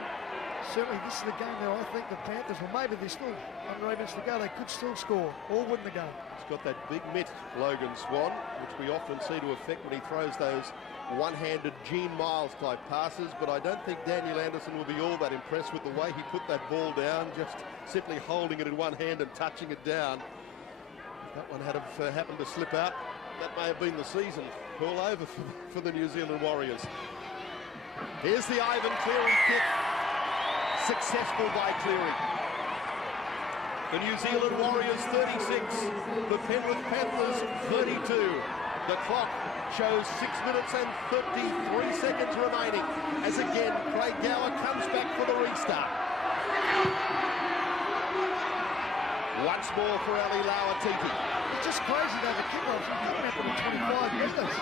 Certainly this is the game that I think the Panthers, well maybe they're still under 8 minutes to go, they could still score or win the game. He's got that big mitt, Logan Swan, which we often see to effect when he throws those one-handed Gene Miles type passes, but I don't think Daniel Anderson will be all that impressed with the way he put that ball down, just simply holding it in one hand and touching it down. If that one had happened to slip out, that may have been the season all over for the New Zealand Warriors. Here's the Ivan Cleary kick. Successful by Cleary. The New Zealand Warriors 36, the Penrith Panthers 32. The clock shows 6 minutes and 33 seconds remaining as again Craig Gower comes back for the restart. Once more for Ali Lauatiti. It's just crazy though, the kick off. He's coming out from 25 metres.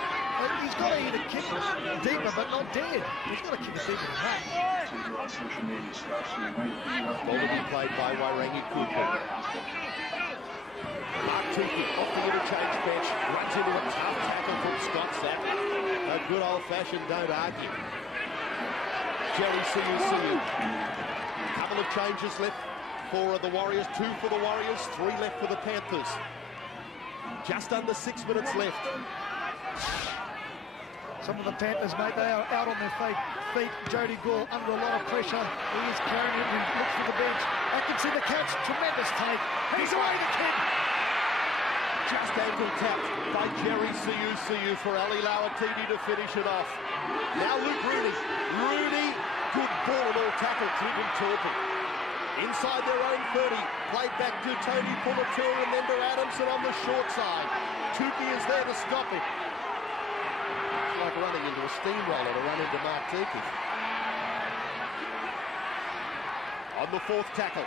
He's got to either kick it deeper, but not dead. He's got to kick it deeper than that. Ball to be played by Wairangi Cooper. Mark Tuki off the interchange bench, runs into a tough tackle from Scott Sapp. A good old-fashioned don't argue. Jerry Siu. A couple of changes left for the Warriors, 2 for the Warriors, 3 left for the Panthers. Just under 6 minutes left. Some of the Panthers, mate, they are out on their feet. Jody Gould under a lot of pressure. He is carrying it and looks for the bench. Atkinson the catch, tremendous take. He's away the kick. Just ankle tapped by Jerry Siu for Ali Lauatiti to finish it off. Now Luke Rooney. Rooney, good ball and all tackle, Clinton Torpy. Inside their own 30, played back to Tony Pulatur and then to Adamson on the short side. Tukey is there to stop it. It's like running into a steamroller to run into Mark Tukey. On the 4th tackle.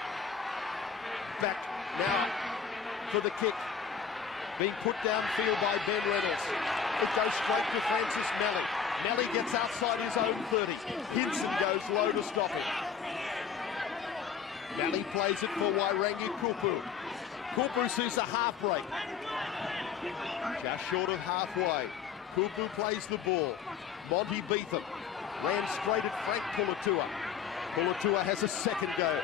Back now for the kick. Being put downfield by Ben Reynolds. It goes straight to Francis Melly. Melly gets outside his own 30. Hinson goes low to stop it. Melly plays it for Wairangi Kupu. Kupu sees a half break. Just short of halfway. Kupu plays the ball. Monty Beetham ran straight at Frank Pulatua. Pulatua has a second go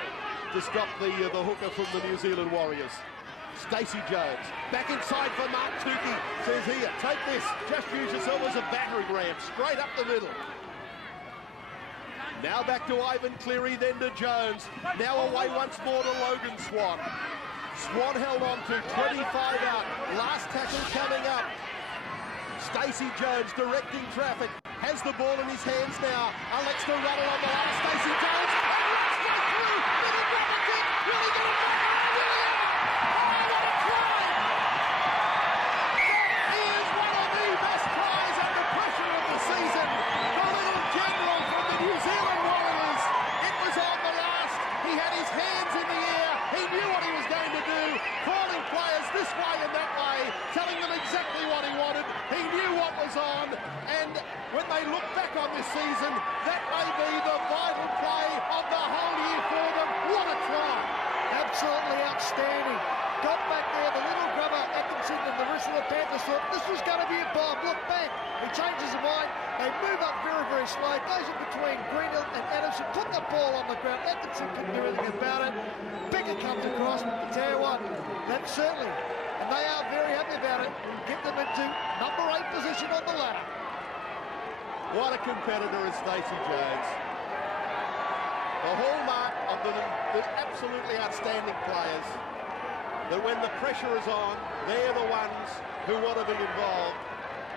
to stop the hooker from the New Zealand Warriors. Stacey Jones back inside for Mark Tukey. Says here, take this. Just use yourself as a battering ram. Straight up the middle. Now back to Ivan Cleary, then to Jones. Now away once more to Logan Swan. Swan held on to 25 out. Last tackle coming up. Stacey Jones directing traffic. Has the ball in his hands now. Alex to rattle on the line. Stacey Jones. Straight through. Little drop a kick. Really going to back. On, and when they look back on this season, that may be the vital play of the whole year for them. What a try! Absolutely outstanding. Got back there, the little grubber Atkinson and the rest of the Panthers thought this was going to be a bomb. Look back, he changes his mind. They move up very, very slow. Goes in between Greenhill and Adams. Adamson put the ball on the ground. Atkinson couldn't do anything about it. Becker comes across, but I tell you what, that certainly, and they are very happy about it, get them into number 8 position on the ladder. What a competitor is Stacey Jones. The hallmark of the absolutely outstanding players, that when the pressure is on, they're the ones who want to be involved.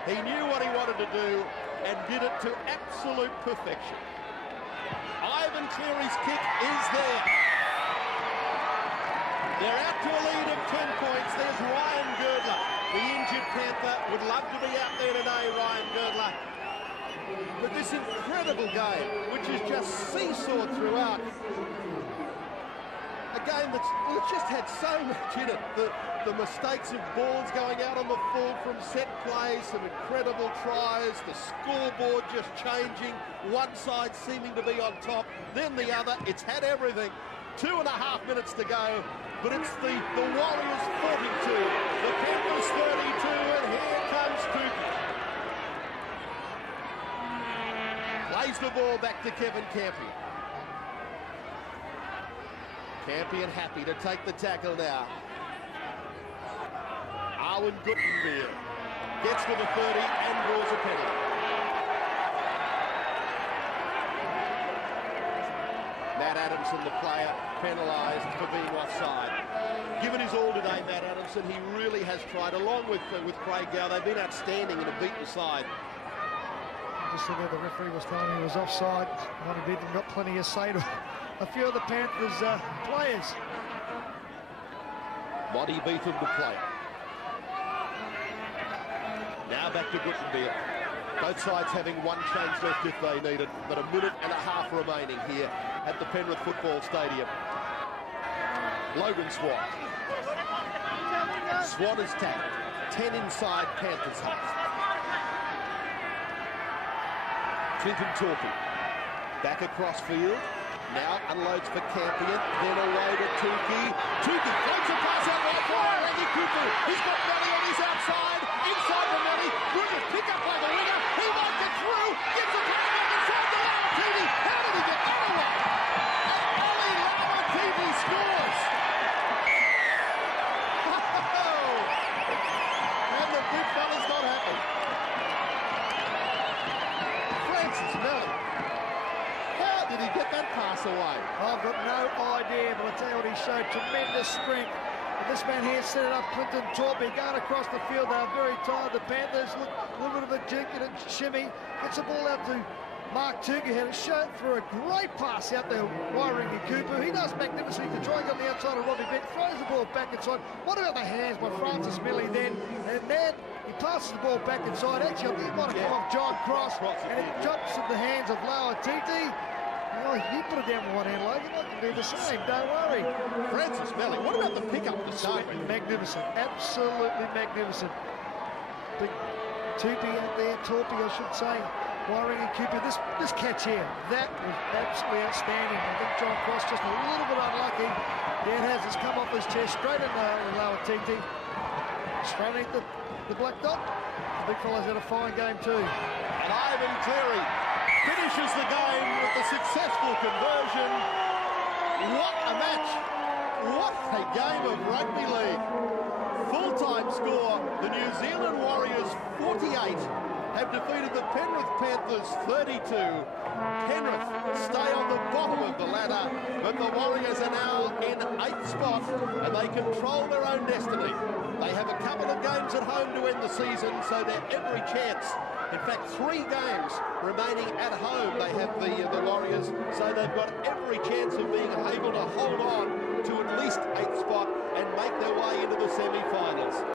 He knew what he wanted to do and did it to absolute perfection. Ivan Cleary's kick is there. They're out to a lead of 10 points. There's Ryan Girdler, the injured Panther. Would love to be out there today, Ryan Girdler. But this incredible game, which has just seesawed throughout, a game that's just had so much in it. The mistakes of balls going out on the full from set plays, some incredible tries, the scoreboard just changing, one side seeming to be on top, then the other. It's had everything. 2.5 minutes to go, but it's the Warriors 42, the Panthers 32, and here comes Tuki. Plays the ball back to Kevin Campion. Campion happy to take the tackle now. Arwen Guttenbeer gets to the 30 and draws a penalty. Matt Adamson, the player, penalised for being offside. Given his all today, Matt Adamson, he really has tried, along with Craig Gow. They've been outstanding in a beaten side. Just there, the referee was telling me he was offside. Might have even got plenty of say to a few of the Panthers players. Monty Beetham the player. Now back to Guttenbeer. Both sides having one change left if they need it, but 1.5 minutes remaining here at the Penrith Football Stadium. Logan Swan. Swan is tagged. 10 inside Panthers half. Clinton Torpy. Back across field. Now unloads for Campion. Then away to Tuki. Tuki floats a pass out wide for Randy Cooper. He's got Melly on his outside. Inside the Melly. Brilliant pick up by the winger. He might get through. Gives a pass back inside the Lamatiti. How did he get that away? And Ali Lamatiti scores. And the big fella's not happy. Francis Melly. How did he get that pass away? I've got no idea, but I tell you what, he showed tremendous strength. But this man here set it up, Clinton Torpy, going across the field. They are very tired. The Panthers look a little bit of a jink and a shimmy. Gets the ball out to Mark Tuki, had it showed for a great pass out there, wiring Cooper. He does magnificently to try and get on the outside of Robbie Beck, throws the ball back inside. What about the hands by Francis Millie then? And then he passes the ball back inside. Actually, I think it might have come off John Cross, and it jumps in the hands of Lamatiti. Oh, you put it down with one hand, Logan. I can do the same, don't worry. Francis Melly, what about the pickup to start with? Magnificent, absolutely magnificent. Big Tupi out there, Torpy, I should say. Wiring and Cooper, this catch here, that was absolutely outstanding. I think John Cross just a little bit unlucky. There it has, it's come off his chest, straight in the lower TT. Straight underneath the black dot. The big fella's had a fine game too. And Ivan Cleary finishes the game with a successful conversion. What a match. What a game of rugby league. Full-time score, the New Zealand Warriors 48 have defeated the Penrith Panthers 32. Penrith stay on the bottom of the ladder, but the Warriors are now in 8th spot and they control their own destiny. They have a couple of games at home to end the season, so they're every chance. In fact, 3 games remaining at home they have the Warriors, so they've got every chance of being able to hold on to at least 8th spot and make their way into the semi-finals.